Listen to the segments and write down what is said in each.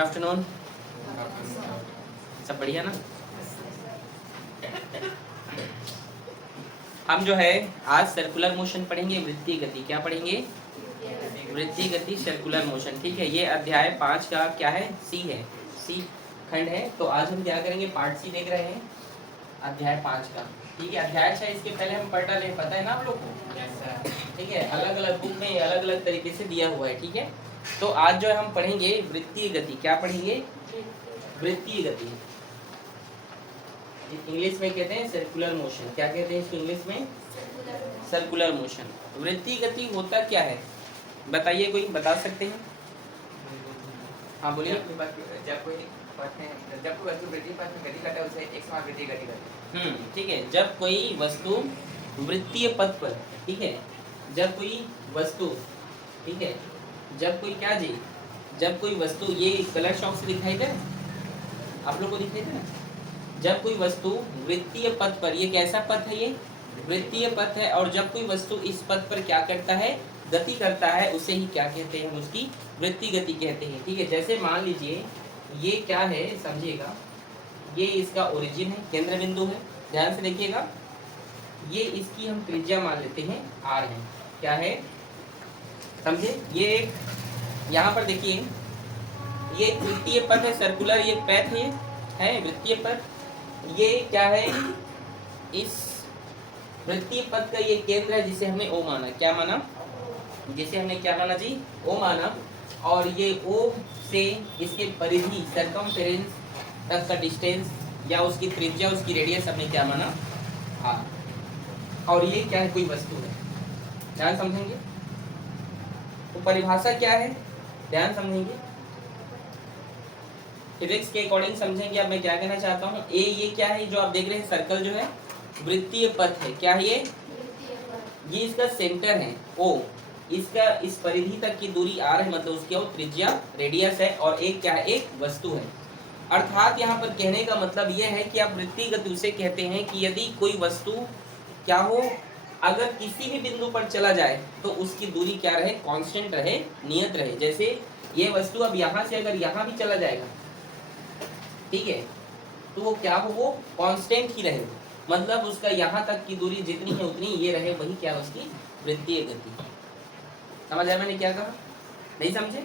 Afternoon. सब बढ़िया ना? हम जो है आज सर्कुलर मोशन पढ़ेंगे, वृत्तीय गति। क्या पढ़ेंगे? वृत्तीय गति, सर्कुलर मोशन। ठीक है, ये अध्याय 5 का क्या है? सी है, सी खंड है। तो आज हम क्या करेंगे? पार्ट सी देख रहे हैं, अध्याय 5 का। ठीक है, अध्याय 6 इसके पहले हम पढ़ डाले, पता है ना आप लोग को? ठीक है, अलग अलग बुक में अलग अलग तरीके से दिया हुआ है। ठीक है, तो आज जो है हम पढ़ेंगे वृत्तीय गति। क्या पढ़ेंगे? वृत्तीय गति। इंग्लिश में कहते हैं सर्कुलर मोशन। क्या कहते हैं इसको इंग्लिश में? Circular motion. वृत्तीय गति होता क्या है, बताइए, कोई बता सकते हैं? हाँ बोलिए। जब कोई वस्तु वृत्तीय पथ में गति करता है उसे एक समान वृत्तीय गति कहते हैं। ठीक है, जब कोई वस्तु वृत्तीय पथ पर, ठीक है, जब कोई वस्तु, ठीक है, जब कोई क्या जी, जब कोई वस्तु, ये कलर शॉक से दिखाई दे आप लोग को? दिखाई दे? जब कोई वस्तु वृत्तीय पथ पर, ये कैसा पथ है? ये वृत्तीय पथ है। और जब कोई वस्तु इस पथ पर क्या करता है? गति करता है, उसे ही क्या कहते हैं? हम उसकी वृत्तीय गति कहते हैं। ठीक है, जैसे मान लीजिए ये क्या है, समझिएगा, ये इसका ओरिजिन है, केंद्र बिंदु है। ध्यान से देखिएगा, ये इसकी हम त्रिज्या मान लेते हैं, आर है। क्या है, समझे? ये यहाँ पर देखिए, ये एक वृत्तीय पथ है, सर्कुलर ये पैथ है वृत्तीय पथ। ये क्या है? इस वृत्तीय पथ का ये केंद्र है, जिसे हमने ओ माना। क्या माना? जिसे हमने क्या माना जी? ओ माना। और ये ओ से इसके परिधि, सर्कमफेरेंस तक का डिस्टेंस या उसकी त्रिज्या, उसकी रेडियस हमने क्या माना? आर। और ये क्या है? कोई वस्तु है। ध्यान समझेंगे, तो परिभाषा क्या है? ध्यान समझेंगे, फिजिक्स के अकॉर्डिंग समझेंगे। अब मैं क्या कहना चाहता हूँ, ए ये क्या है जो आप देख रहे हैं? सर्कल जो है वृत्तीय पथ है। क्या है ये? इसका सेंटर है ओ, इसका इस परिधि तक की दूरी आर है, मतलब उसकी त्रिज्या रेडियस है। और एक क्या है? एक वस्तु है। अर्थात यहाँ पर कहने का मतलब यह है कि आप वृत्तीय गति उसे कहते हैं कि यदि कोई वस्तु क्या हो, अगर किसी भी बिंदु पर चला जाए तो उसकी दूरी क्या रहे? कांस्टेंट रहे, नियत रहे। जैसे ये वस्तु अब यहाँ से अगर यहाँ भी चला जाएगा, ठीक है, तो वो क्या हो? वो कांस्टेंट ही रहे, मतलब उसका यहाँ तक की दूरी जितनी है उतनी ये रहे, वही क्या है? उसकी वृत्तीय गति। समझ आया मैंने क्या कहा? नहीं समझे?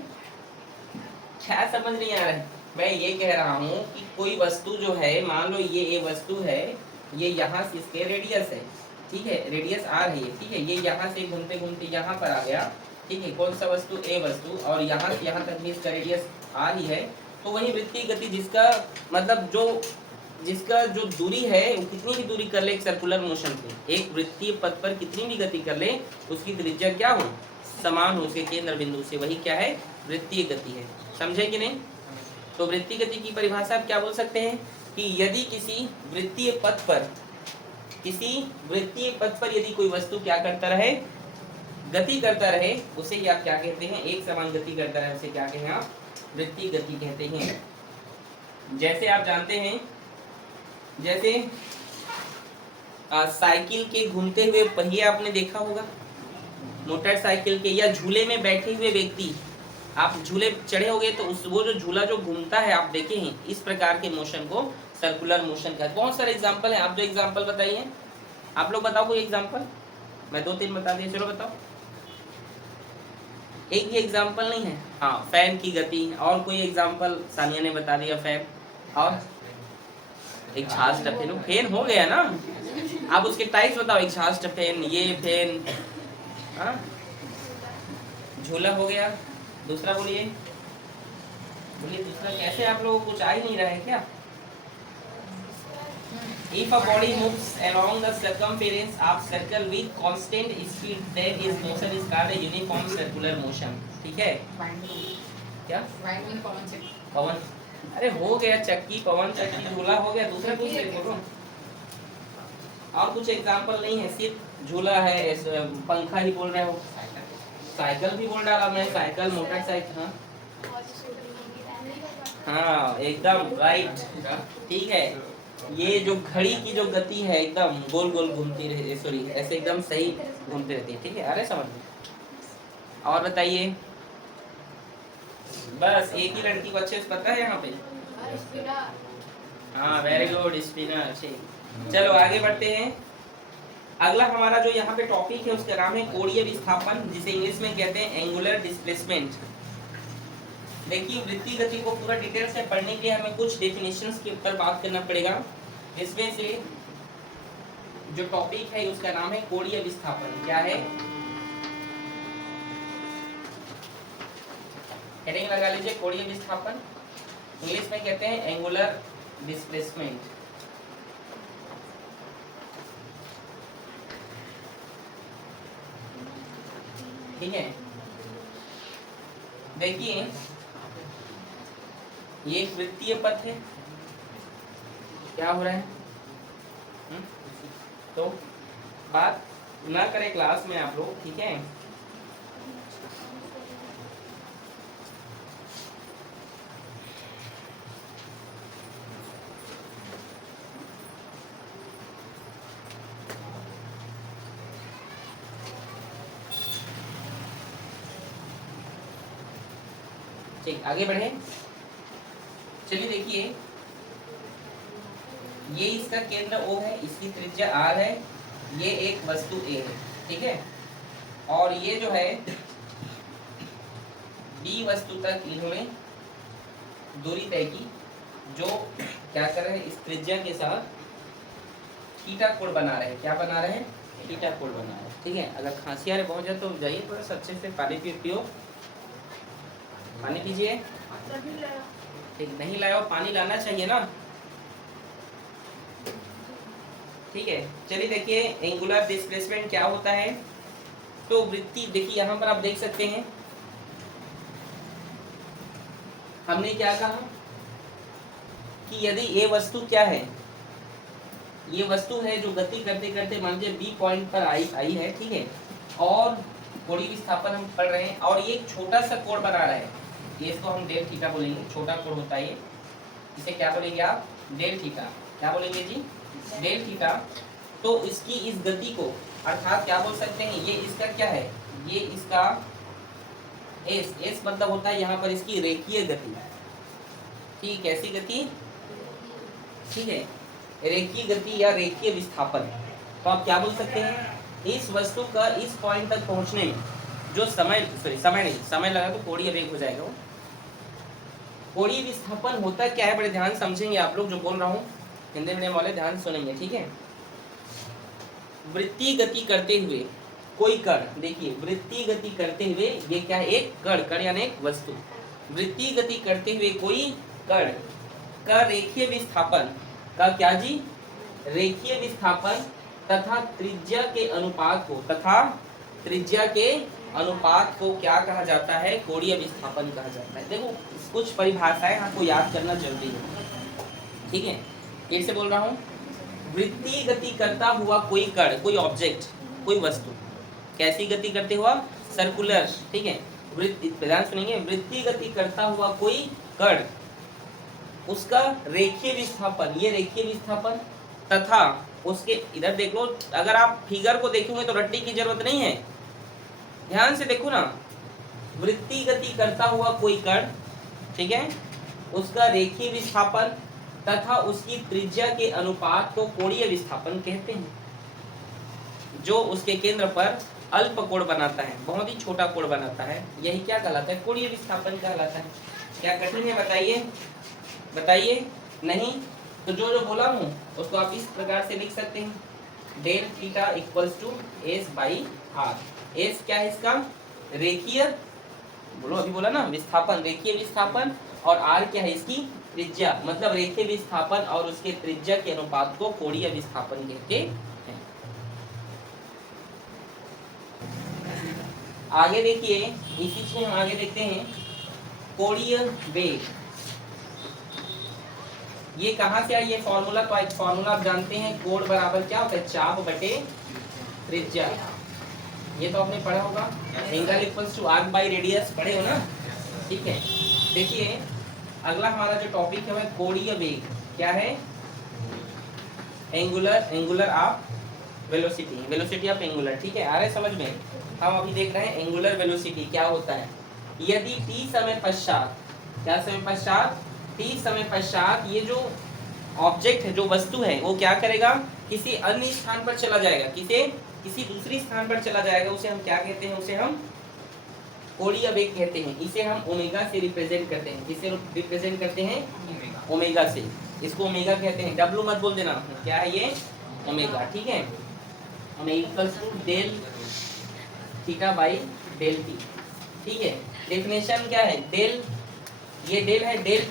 क्या समझ नहीं आ रहा है? मैं ये कह रहा हूँ कि कोई वस्तु जो है, मान लो ये वस्तु है, ये यहाँ से इसके रेडियस है, ठीक है, रेडियस आर है ये, ठीक है, ये यहाँ से घूमते घूमते यहाँ पर आ गया, ठीक है, कौन सा वस्तु? ए वस्तु। और यहाँ से यहाँ तक भी इसका रेडियस आर ही है। तो वही वृत्तीय गति, जिसका मतलब जिसका जो दूरी है, वो कितनी भी दूरी कर ले एक सर्कुलर मोशन पे, एक वृत्तीय पथ पर कितनी भी गति कर ले, उसकी त्रिज्या क्या हो? समान हो उसके केंद्र बिंदु से, वही क्या है? वृत्तीय गति है। समझे कि नहीं? तो वृत्तीय गति की परिभाषा आप क्या बोल सकते हैं कि यदि किसी वृत्तीय पथ पर यदि कोई वस्तु क्या करता रहे? गति करता रहे, उसे ही आप क्या कहते हैं? एक समान गति करता रहे, उसे क्या कहते हैं आप? वृत्तीय गति कहते हैं। जैसे आप जानते हैं, जैसे साइकिल के घूमते हुए पहिए आपने देखा होगा, मोटरसाइकिल के, या झूले में बैठे हुए व्यक्ति, आप झूले चढ़े होगे तो वो जो झूला जो घूमता है, आप देखे हैं, इस प्रकार के मोशन को सर्कुलर मोशन का। बहुत सारे एग्जांपल है, आप जो एग्जांपल बताइए, आप लोग बताओ कोई एग्जांपल। मैं 2-3 बता दिए, चलो बताओ। एक ही एग्जांपल नहीं है। हाँ, फैन की गति। और कोई एग्जांपल? सानिया ने बता दिया फैन। और एक छाछ फैन, फैन हो गया ना। आप उसके टाइप्स बताओ, एक छाछ फैन, ये फैन, हाँ, झूला हो गया। दूसरा बोलिए, बोलिए दूसरा कैसे? आप लोगों को कुछ आ ही नहीं रहा है क्या? If a body moves along the circumference of circle with constant speed, then its motion is called a uniform circular motion. ठीक है? क्या? पवन, अरे हो गया, चक्की, पवन चक्की, झूला हो गया। दूसरा कुछ बोलो। और कुछ एग्जांपल नहीं है, सिर्फ झूला है, पंखा ही बोल रहे हो। साइकिल भी बोल डाला मैं, साइकिल, मोटरसाइकिल। हाँ एकदम राइट, ठीक है। ये जो घड़ी की जो गति है, एकदम गोल गोल घूमती रहे, सॉरी ऐसे एकदम सही घूमती रहती है, ठीक है। अरे समझ में। और बताइए, बस एक ही लड़की को अच्छे से पता है यहाँ पे। हाँ वेरी गुड, स्पिनर। चलो आगे बढ़ते हैं। अगला हमारा जो यहाँ पे टॉपिक है उसका नाम है कोणीय विस्थापन, जिसे इंग्लिश में कहते हैं एंगुलर डिस्प्लेसमेंट। देखिए वृत्तीय गति को पूरा डिटेल से पढ़ने के लिए हमें कुछ डेफिनेशंस के ऊपर बात करना पड़ेगा। इसमें से जो टॉपिक है उसका नाम है कोणीय विस्थापन। क्या है? हेडिंग लगा लीजिए, कोणीय विस्थापन। इंग्लिश में कहते हैं एंगुलर डिस्प्लेसमेंट। ठीक है, देखिए ये एक वृत्तीय पथ है। क्या हो रहा है? तो बात ना करें क्लास में आप लोग, ठीक है? ठीक, आगे बढ़े। चलिए देखिए, ये इसका केंद्र O है, इसकी त्रिज्या R है, ये एक वस्तु A है, ठीक है? और ये जो है B वस्तु तक इन्होंने दूरी तय की, जो क्या कर रहे हैं, इस त्रिज्या के साथ थीटा कोण बना रहे हैं। क्या बना रहे हैं? थीटा कोण बना रहे हैं, ठीक है? अगर खांसी आ रही पहुंच जाए तो जाइए थोड़ा सा अच्छे से पानी पियो, पानी पीजिए। ठीक, नहीं लाया हो पानी लाना चाहिए ना, ठीक है? चलिए देखिए एंगुलर डिस्प्लेसमेंट क्या होता है। तो वृत्ति देखिए यहाँ पर आप देख सकते हैं, हमने क्या कहा कि यदि ये वस्तु क्या है, ये वस्तु है जो गति करते करते मान लीजिए बी पॉइंट पर आई है, ठीक है? और कोणीय विस्थापन हम पढ़ रहे हैं और ये एक छोटा सा कोण बना रहा है, ये इसको हम डेल थीटा बोलेंगे। छोटा कोण होता है ये, इसे क्या बोलेंगे आप? Del theta. क्या बोलेंगे जी? Del theta. तो इसकी इस गति को अर्थात क्या बोल सकते हैं, ये इसका क्या है, ये इसका एस मतलब होता है यहाँ पर इसकी रेखीय गति। ठीक, कैसी गति? ठीक है, रेखीय गति या रेखीय विस्थापन। तो आप क्या बोल सकते हैं, इस वस्तु का इस पॉइंट तक पहुंचने में जो समय लगा तो कोणीय वेग हो जाएगा वो। कोणीय विस्थापन होता क्या है, बड़े ध्यान समझेंगे आप लोग, जो बोल रहा हूँ हिंदी मीडियम वाले ध्यान सुनेंगे, ठीक है? वृत्तीय गति करते हुए कोई कण, देखिए वृत्तीय गति करते हुए ये क्या है, एक कण यानी एक वस्तु। वृत्तीय गति करते हुए कोई कण का रेखीय विस्थापन का क्या जी? रेखीय विस्थापन तथा त्रिज्या के अनुपात को क्या कहा जाता है? कोणीय विस्थापन कहा जाता है। देखो कुछ परिभाषाएं आपको याद करना जरूरी है, ठीक है? फिर से बोल रहा हूँ, वृत्तीय गति करता हुआ कोई कण, कोई ऑब्जेक्ट, कोई वस्तु कैसी गति करते हुआ? सर्कुलर, ठीक है? ध्यान सुनेंगे, वृत्तीय गति करता हुआ कोई कण, उसका रेखीय विस्थापन, ये रेखीय विस्थापन तथा उसके, इधर देख लो, अगर आप फिगर को देखोगे तो रट्टी की जरूरत नहीं है, ध्यान से देखो ना। वृत्तीय गति करता हुआ कोई कण, ठीक है, उसका रेखीय विस्थापन तथा उसकी त्रिज्या के अनुपात को कोणीय विस्थापन कहते हैं, जो उसके केंद्र पर अल्प कोण बनाता है, बहुत ही छोटा कोण बनाता है, यही क्या कहलाता है? कोणीय विस्थापन कहलाता है। क्या कठिन है बताइए? बताइए नहीं? तो जो बोला हूँ उसको आप इस प्रकार से लिख सकते हैं, del theta equals to S by R. S क्या है इसका? रेखीय, बोलो अभी बोला ना, विस्थापन, रेखीय विस्थापन, और आर क्या है इसकी? त्रिज्या, मतलब रेखीय विस्थापन और उसके त्रिज्या के अनुपात को कोणीय विस्थापन कहते हैं। आगे देखिए, इसी चीज में हम आगे देखते हैं कोणीय वेग। ये कहाँ से आई? ये फॉर्मूला, तो एक फॉर्मूला आप जानते हैं, कोण बराबर क्या होता है? चाप बटे त्रिज्या। ये तो आपने पढ़ा होगा, angle equals to arc by radius, पढ़े हो ना? ठीक है, देखिए अगला हमारा जो टॉपिक है वह कोणीय वेग। क्या है? Angular of velocity of angular, ठीक है? आ रहा है समझ में? हम अभी देख रहे हैं एंगुलर वेलोसिटी क्या होता है। यदि t समय पश्चात, क्या समय पश्चात, t समय पश्चात ये जो ऑब्जेक्ट है, जो वस्तु है, वो क्या करेगा, किसी अन्य स्थान पर चला जाएगा, किसी दूसरी स्थान पर चला जाएगा, उसे हम क्या कहते हैं, उसे हम कोणीय वेग कहते हैं। इसे हम ओमेगा से रिप्रेजेंट करते हैं, किससे रिप्रेजेंट करते हैं, ओमेगा से। इसको ओमेगा कहते हैं, डब्लू मत बोल देना, क्या है ये, ओमेगा, ठीक है। Omega equals to del theta by del T, ठीक है। डेफिनेशन क्या है, डेल, ये डेल है, डेल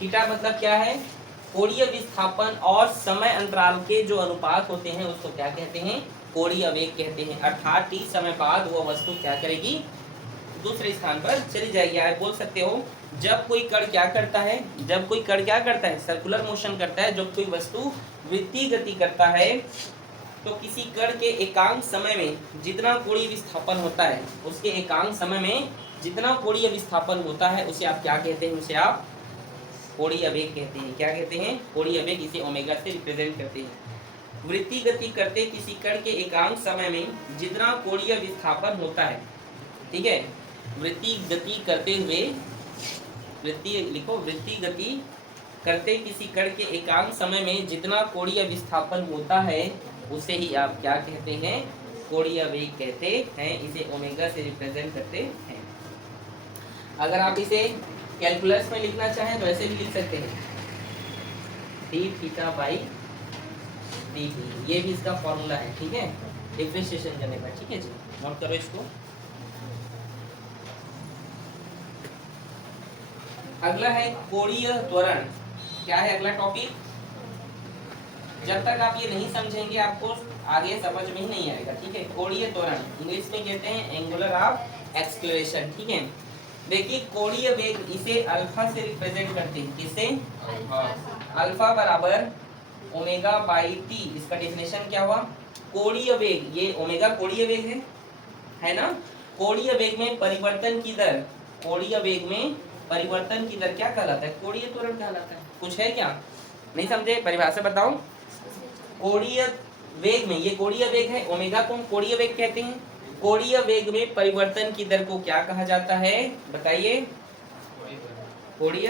थीटा मतलब क्या है, कोणीय विस्थापन और समय अंतराल के जो अनुपात होते हैं उसको क्या कहते हैं, कोणीय वेग कहते हैं। अर्थात t समय बाद वो वस्तु क्या करेगी, दूसरे स्थान पर चली जाएगी। आप बोल सकते हो जब कोई कण क्या करता है, जब कोई कण क्या करता है, सर्कुलर मोशन करता है, जब कोई वस्तु वृत्तीय गति करता है, तो किसी कण के एकांक समय में जितना कोणीय विस्थापन होता है, उसके एकांक समय में जितना कोणीय विस्थापन होता है, उसे आप क्या कहते हैं, उसे आप कोणीय वेग कहते हैं। क्या कहते हैं, कोणीय वेग, इसे ओमेगा से रिप्रेजेंट करते हैं। वृत्तीय गति करते किसी कण के एकांक समय में जितना कोणीय विस्थापन होता है, ठीक है, वृत्तीय गति करते हुए, वृत्तीय लिखो, वृत्तीय गति करते किसी कण के एकांक समय में जितना कोणीय विस्थापन होता है, उसे ही आप क्या कहते हैं, कोणीय वेग कहते हैं। इसे ओमेगा से रिप्रेजेंट करते हैं। अगर आप इसे कैलकुलस में लिखना चाहें तो ऐसे भी लिख सकते हैं, D theta by d T, ये भी इसका फॉर्मूला है, ठीक है, डिफरेंशिएशन करने का, ठीक है जी, नोट करो इसको। अगला है कोणीय त्वरण। क्या है अगला टॉपिक, जब तक आप ये नहीं समझेंगे आपको आगे समझ में ही नहीं आएगा, ठीक है। कोणीय त्वरण इंग्लिश में कहते हैं एंगुलर ऑफ एक्सेलरेशन, ठीक है। देखिए कोणीय वेग, इसे अल्फा से रिप्रेजेंट करते हैं, किससे, अल्फा बराबर ओमेगा बाई टी। इसका डेफिनेशन क्या हुआ, कोणीय वेग, ये ओमेगा कोणीय वेग है ना। कोणीय वेग में परिवर्तन की दर, कोणीय वेग में परिवर्तन की दर क्या कहलाता है, कोणीय त्वरण कहलाता है। कुछ है क्या, नहीं समझे, परिभाषा बताओ। कोणीय वेग में, ये कोणीय वेग है, ओमेगा को कोणीय वेग कहते हैं। कोणीय वेग में परिवर्तन की दर को क्या कहा जाता है, बताइए, कोणीय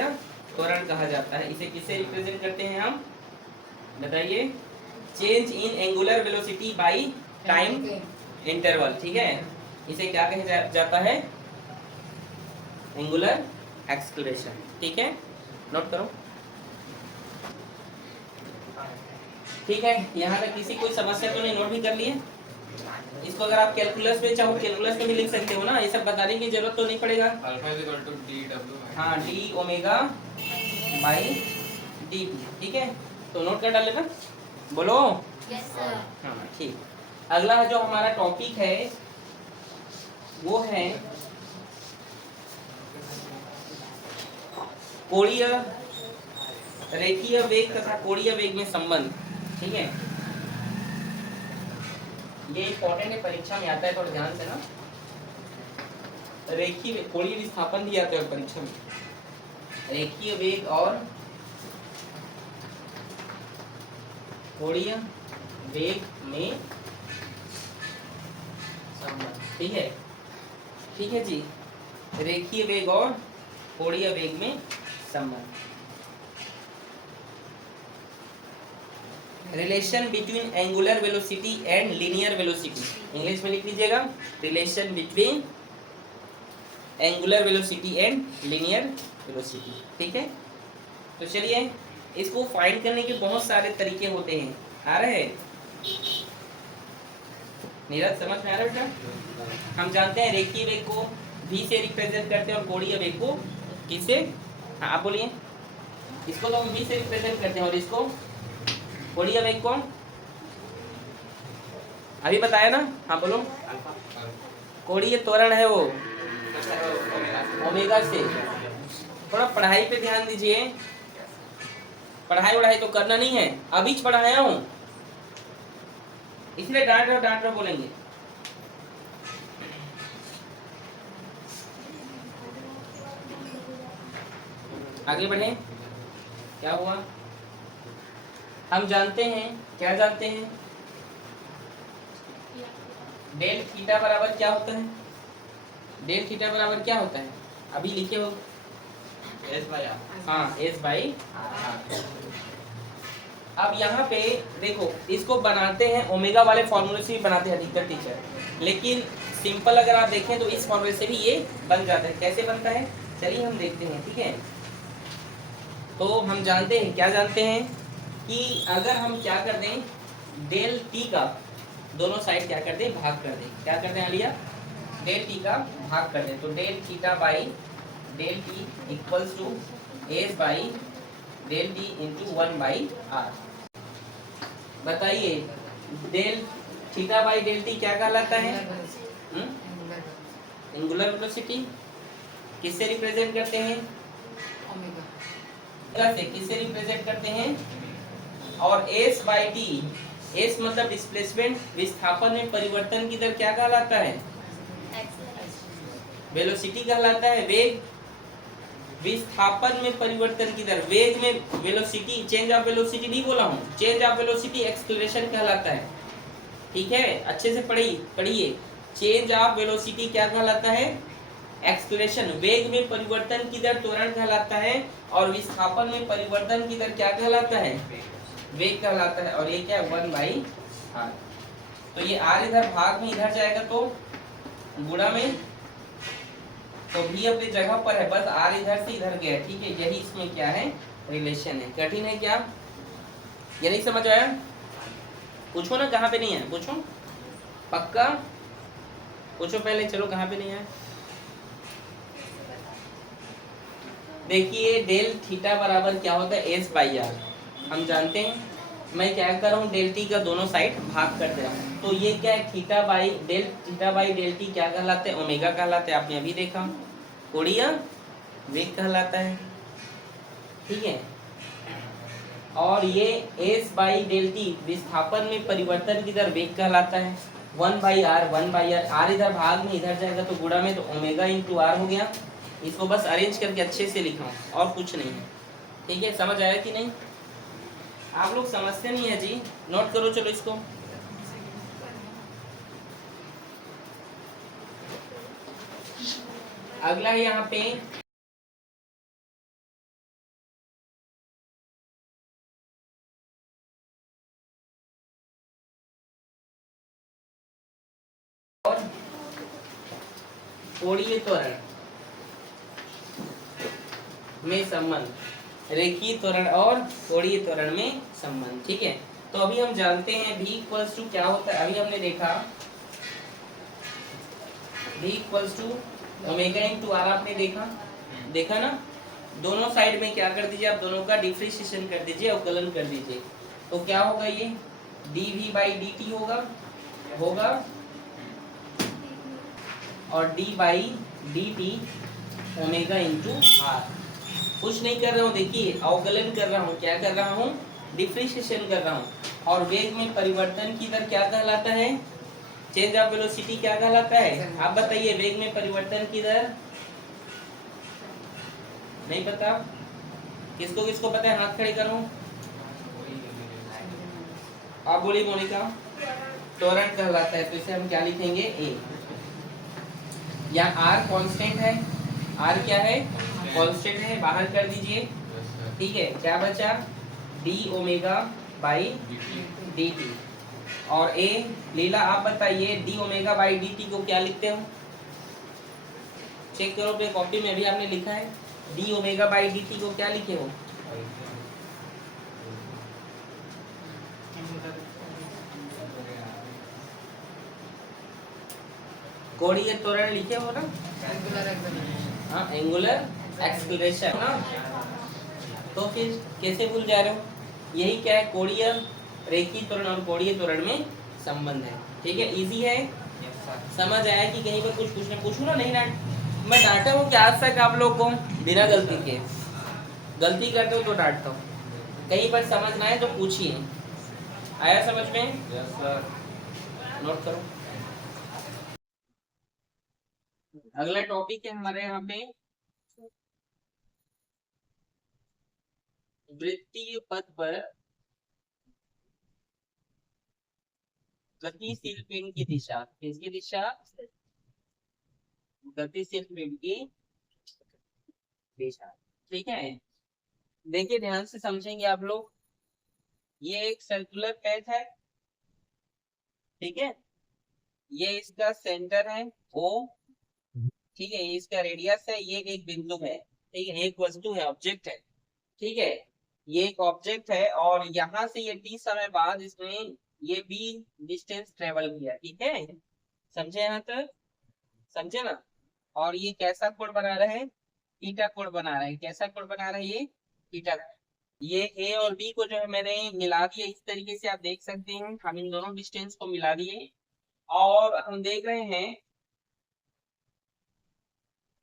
त्वरण कहा जाता है। इसे किससे रिप्रेजेंट करते हैं हम, बताइए, change in angular velocity by time interval, ठीक है। इसे क्या कहा जाता है, एंगुलर एक्सेलरेशन, ठीक है, नोट करो, ठीक है। यहाँ तक किसी कोई समस्या तो नहीं, नोट भी कर लिए। इसको अगर आप कैलकुलस में चाहो, कैलकुलस में भी लिख सकते हो ना, ये सब बताने की जरूरत तो नहीं पड़ेगा। Alpha is equal to d डब्ल्यू, हाँ, d omega by d t, ठीक है, तो नोट कर डालेगा, बोलो, यस सर। हाँ ठीक। अगला जो हमारा टॉपिक है वो है कोणीय, रेखीय वेग तथा कोणीय वेग में संबंध, ठीक है। ये इंपॉर्टेंट है, परीक्षा में आता है, थोड़ा ध्यान से ना। रेखीय कोणीय विस्थापन दिया जाता है परीक्षा में, रेखीय वेग और कोणीय वेग में संबंध, ठीक है, ठीक है जी। रेखीय वेग और कोणीय वेग में संबंध, relation between angular velocity and linear velocity, English में लिख लीजिएगा, relation between angular velocity and linear velocity, ठीक है। तो चलिए, इसको फाइंड करने के बहुत सारे तरीके होते हैं, आ रहे हैं, नीरज समझ में आ रहा है बेटा। हम जानते हैं रेखीय वेग को v से रिप्रेजेंट करते हैं और कोणीय वेग को किससे, हाँ आप बोलिए, इसको तो हम v से रिप्रेजेंट करते हैं और इसको कोणीय वेग को अभी बताया ना, हाँ बोलो, कोणीय त्वरण है वो ओमेगा से। थोड़ा पढ़ाई पे ध्यान दीजिए, पढ़ाई वढ़ाई तो करना नहीं है, अभी पढ़ाया हूँ इसलिए डांट रहे बोलेंगे। आगे बढ़े, क्या हुआ, हम जानते हैं, क्या जानते हैं, डेल थीटा बराबर क्या होता है, डेल थीटा बराबर क्या होता है, अभी लिखे हो? हाँ, एस बाई। अब यहाँ पे देखो, इसको बनाते हैं ओमेगा वाले फॉर्मूले से भी बनाते हैं अधिकतर टीचर, लेकिन सिंपल अगर आप देखें तो इस फॉर्मूले से भी ये बन जाता है। कैसे बनता है, चलिए हम देखते हैं। ठीक है, तो हम जानते हैं, क्या जानते हैं कि अगर हम क्या कर दें, डेल टी का दोनों साइड क्या कर दें, भाग कर दें। क्या कर दें आलिया, डेल टी का भाग कर दें। तो del theta by del T equals to S by del T into 1/r। बताइए, del theta by del T क्या कहलाता है, एंगुलर वेलोसिटी। किससे रिप्रेजेंट करते हैं, ओमेगा से। किससे रिप्रेजेंट करते हैं, और एस बाई टी, एस मतलब डिस्प्लेसमेंट, विस्थापन में परिवर्तन की दर क्या कहलाता है, वेलोसिटी कहलाता है। वेग, विस्थापन में परिवर्तन की दर, वेग में वेलोसिटी, चेंज ऑफ वेलोसिटी नहीं बोला हूँ, चेंज ऑफ वेलोसिटी एक्सेलरेशन कहलाता है। ठीक है, अच्छे से पढ़िए। चेंज ऑफ वेलोसिटी क्या कहलाता है, एक्सेलरेशन। वेग में परिवर्तन की दर त्वरण कहलाता है, और विस्थापन में परिवर्तन की दर क्या कहलाता है, वेग कहलाता है। और ये क्या है, 1/r। तो ये r इधर भाग में इधर जाएगा तो गुणा में, तो भी अपनी जगह पर है, बस r इधर से इधर गया। ठीक है, यही इसमें क्या है, रिलेशन है। कठिन है क्या, ये नहीं समझ आया, पूछो ना, कहाँ पे नहीं है पूछो, पक्का पूछो पहले, चलो कहाँ पे नहीं है। देखिए, डेल थीटा बराबर क्या होता है, एस बाई आर। हम जानते हैं, मैं क्या कर रहा हूँ, डेल टी का दोनों साइड भाग कर दे रहा हूँ। तो ये क्या है, थीटा बाई डेल टी क्या कहलाते हैं, ओमेगा कहलाते हैं। आपने अभी देखा, कोणीय वेग कहलाता है। ठीक है, और ये एस बाई डेल टी विस्थापन में परिवर्तन की दर वेग कहलाता है। 1/r, आर इधर भाग में इधर जाएगा तो गुणा में, तो ओमेगा इंटू आर हो गया। इसको बस अरेंज करके अच्छे से लिखा हूँ, और कुछ नहीं है। ठीक है, समझ आया कि नहीं, आप लोग समझते नहीं है जी, नोट करो चलो इसको। अगला है यहाँ पे और कोणीय त्वरण में संबंध, रेखीय त्वरण और कोणीय त्वरण में संबंध। ठीक है, तो अभी हम जानते हैं v इक्वल्स टू क्या होता है। अभी हमने देखा v equals to omega into R, आपने देखा ना। दोनों साइड में क्या कर दीजिए, आप दोनों का डिफरेंशिएशन कर दीजिए, अवकलन कर दीजिए। तो क्या होगा, ये dv बाई dt होगा और d by dt omega into R. कुछ नहीं कर रहा हूँ, देखिए अवकलन कर रहा हूँ। क्या कर रहा हूँ, डिफरेंशिएशन कर रहा हूँ। और वेग में परिवर्तन की दर क्या कहलाता है, चेंज ऑफ वेलोसिटी क्या कहलाता है। आप बताइए, वेग में परिवर्तन की दर नहीं पता, किसको किसको पता है, हाथ खड़े करो। आप बोली मोनिका, त्वरण कहलाता है। तो इसे हम क्या लिखेंगे, ए। यहाँ आर कांस्टेंट है, आर क्या है, कांस्टेंट है, बाहर कर दीजिए। ठीक है, क्या बचा, D omega by d T. और ए लीला, आप बताइए D omega by d T को क्या लिखते हो, चेक करो अपने कॉपी में, भी आपने लिखा है D omega by d T को क्या लिखे हो, कोणीय त्वरण लिखे हो ना, हाँ, एंगुलर एक्सेलरेशन ना। तो फिर कैसे भूल जा रहे हो, यही क्या है, कोणीय रेखीय त्वरण और कोणीय त्वरण में संबंध है। ठीक है, इजी है, समझ आया कि कहीं पर कुछ पूछू ना, नहीं डांट, मैं डांटा हूँ कि आज तक आप लोग को बिना गलती के, गलती करते हो तो डांटता हूँ। कहीं पर समझ ना आए तो पूछिए, आया समझ में, नोट करो। अगला टॉपिक है हमारे यहाँ पे वृत्तीय पथ पर गतिशील पिंड की दिशा। किसकी दिशा, गतिशील पिंड की दिशा। ठीक है, देखिए ध्यान से समझेंगे आप लोग। ये एक सर्कुलर पैथ है, ठीक है, ये इसका सेंटर है ओ, ठीक है, ये इसका रेडियस है, ये एक बिंदु है, ठीक है, एक वस्तु है, ऑब्जेक्ट है, ठीक है, ये एक ऑब्जेक्ट है और यहाँ से ये टी समय बाद इसने ये भी डिस्टेंस ट्रेवल किया, ठीक है, समझे यहाँ तक, समझे ना। और ये कैसा कोण बना रहे हैं, थीटा कोण बना रहे हैं, कैसा कोण बना रहे हैं ये, थीटा। ये ए और बी को जो है मैंने मिला दिया, इस तरीके से आप देख सकते हैं, हम इन दोनों डिस्टेंस को मिला दिए और हम देख रहे हैं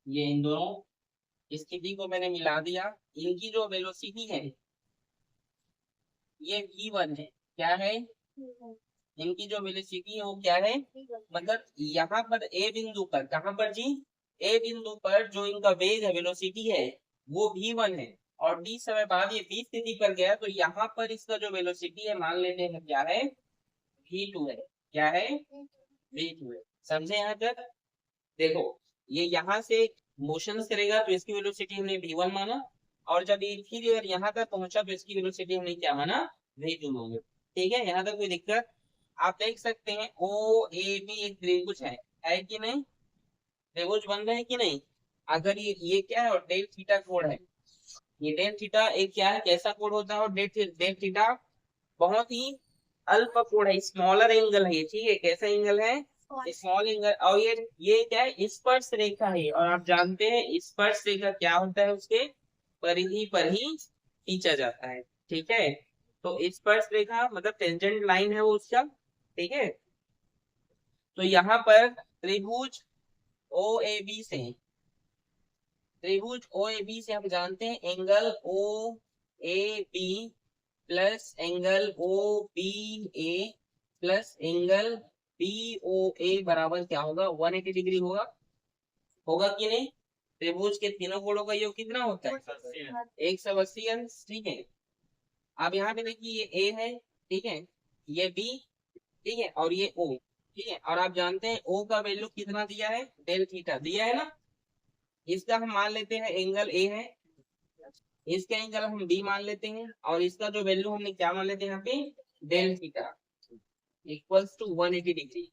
ये इन दोनों स्थिति को मैंने मिला दिया, इनकी जो वेलोसिटी है ये v1 है, क्या है, इनकी जो वेलोसिटी है वो क्या है, मतलब यहाँ पर ए बिंदु पर, कहाँ पर जी, ए बिंदु पर जो इनका वेग है, वेलोसिटी है, वो v1 है और d समय बाद ये b स्थिति पर गया, तो यहाँ पर इसका जो वेलोसिटी है मान लेते हैं क्या है, v2 है, क्या है, v2 है, समझे यहाँ तक। देखो ये यहाँ से मोशन करेगा तो इसकी वेलोसिटी हमने v1 माना, और जब ये फिर यहाँ तक पहुंचा तो इसकी वेलोसिटी हमने क्या माना, v2 माना, ठीक है, यहाँ तक कोई दिक्कत। आप देख सकते हैं ओ ए बी एक त्रिभुज है कि नहीं, त्रिभुज बन रहे हैं कि नहीं। अगर ये क्या है, और डेल थीटा कोण है, ये डेल थीटा एक क्या है, कैसा कोण होता है, और डेल थीटा बहुत ही अल्प कोण है, स्मॉलर एंगल है ये, ठीक है, कैसा एंगल है, स्मॉल एंगल। और ये क्या है, स्पर्श रेखा है, और आप जानते हैं स्पर्श रेखा क्या होता है, उसके परिधि पर ही खींचा जाता है, ठीक है, तो स्पर्श रेखा मतलब टेंजेंट लाइन है वो उसका, ठीक है। तो यहाँ पर त्रिभुज ओ ए बी से, त्रिभुज ओ ए बी से हम जानते हैं angle O A B plus angle O B A plus angle B O A बराबर क्या होगा, 180 डिग्री होगा, होगा कि नहीं। त्रिभुज के तीनों कोणों का योग कितना होता है, 180 अंश, ठीक है। अब यहाँ पे देखिए ये ए है, ठीक है, ये बी, ठीक है, और ये ओ, ठीक है, और आप जानते हैं ओ का वैल्यू कितना दिया है, डेल थीटा दिया है ना, इसका हम मान लेते हैं एंगल ए है, इसका एंगल हम बी मान लेते हैं, और इसका जो वैल्यू हमने क्या मान लेते हैं यहाँ पे, del theta equals to 180 degree.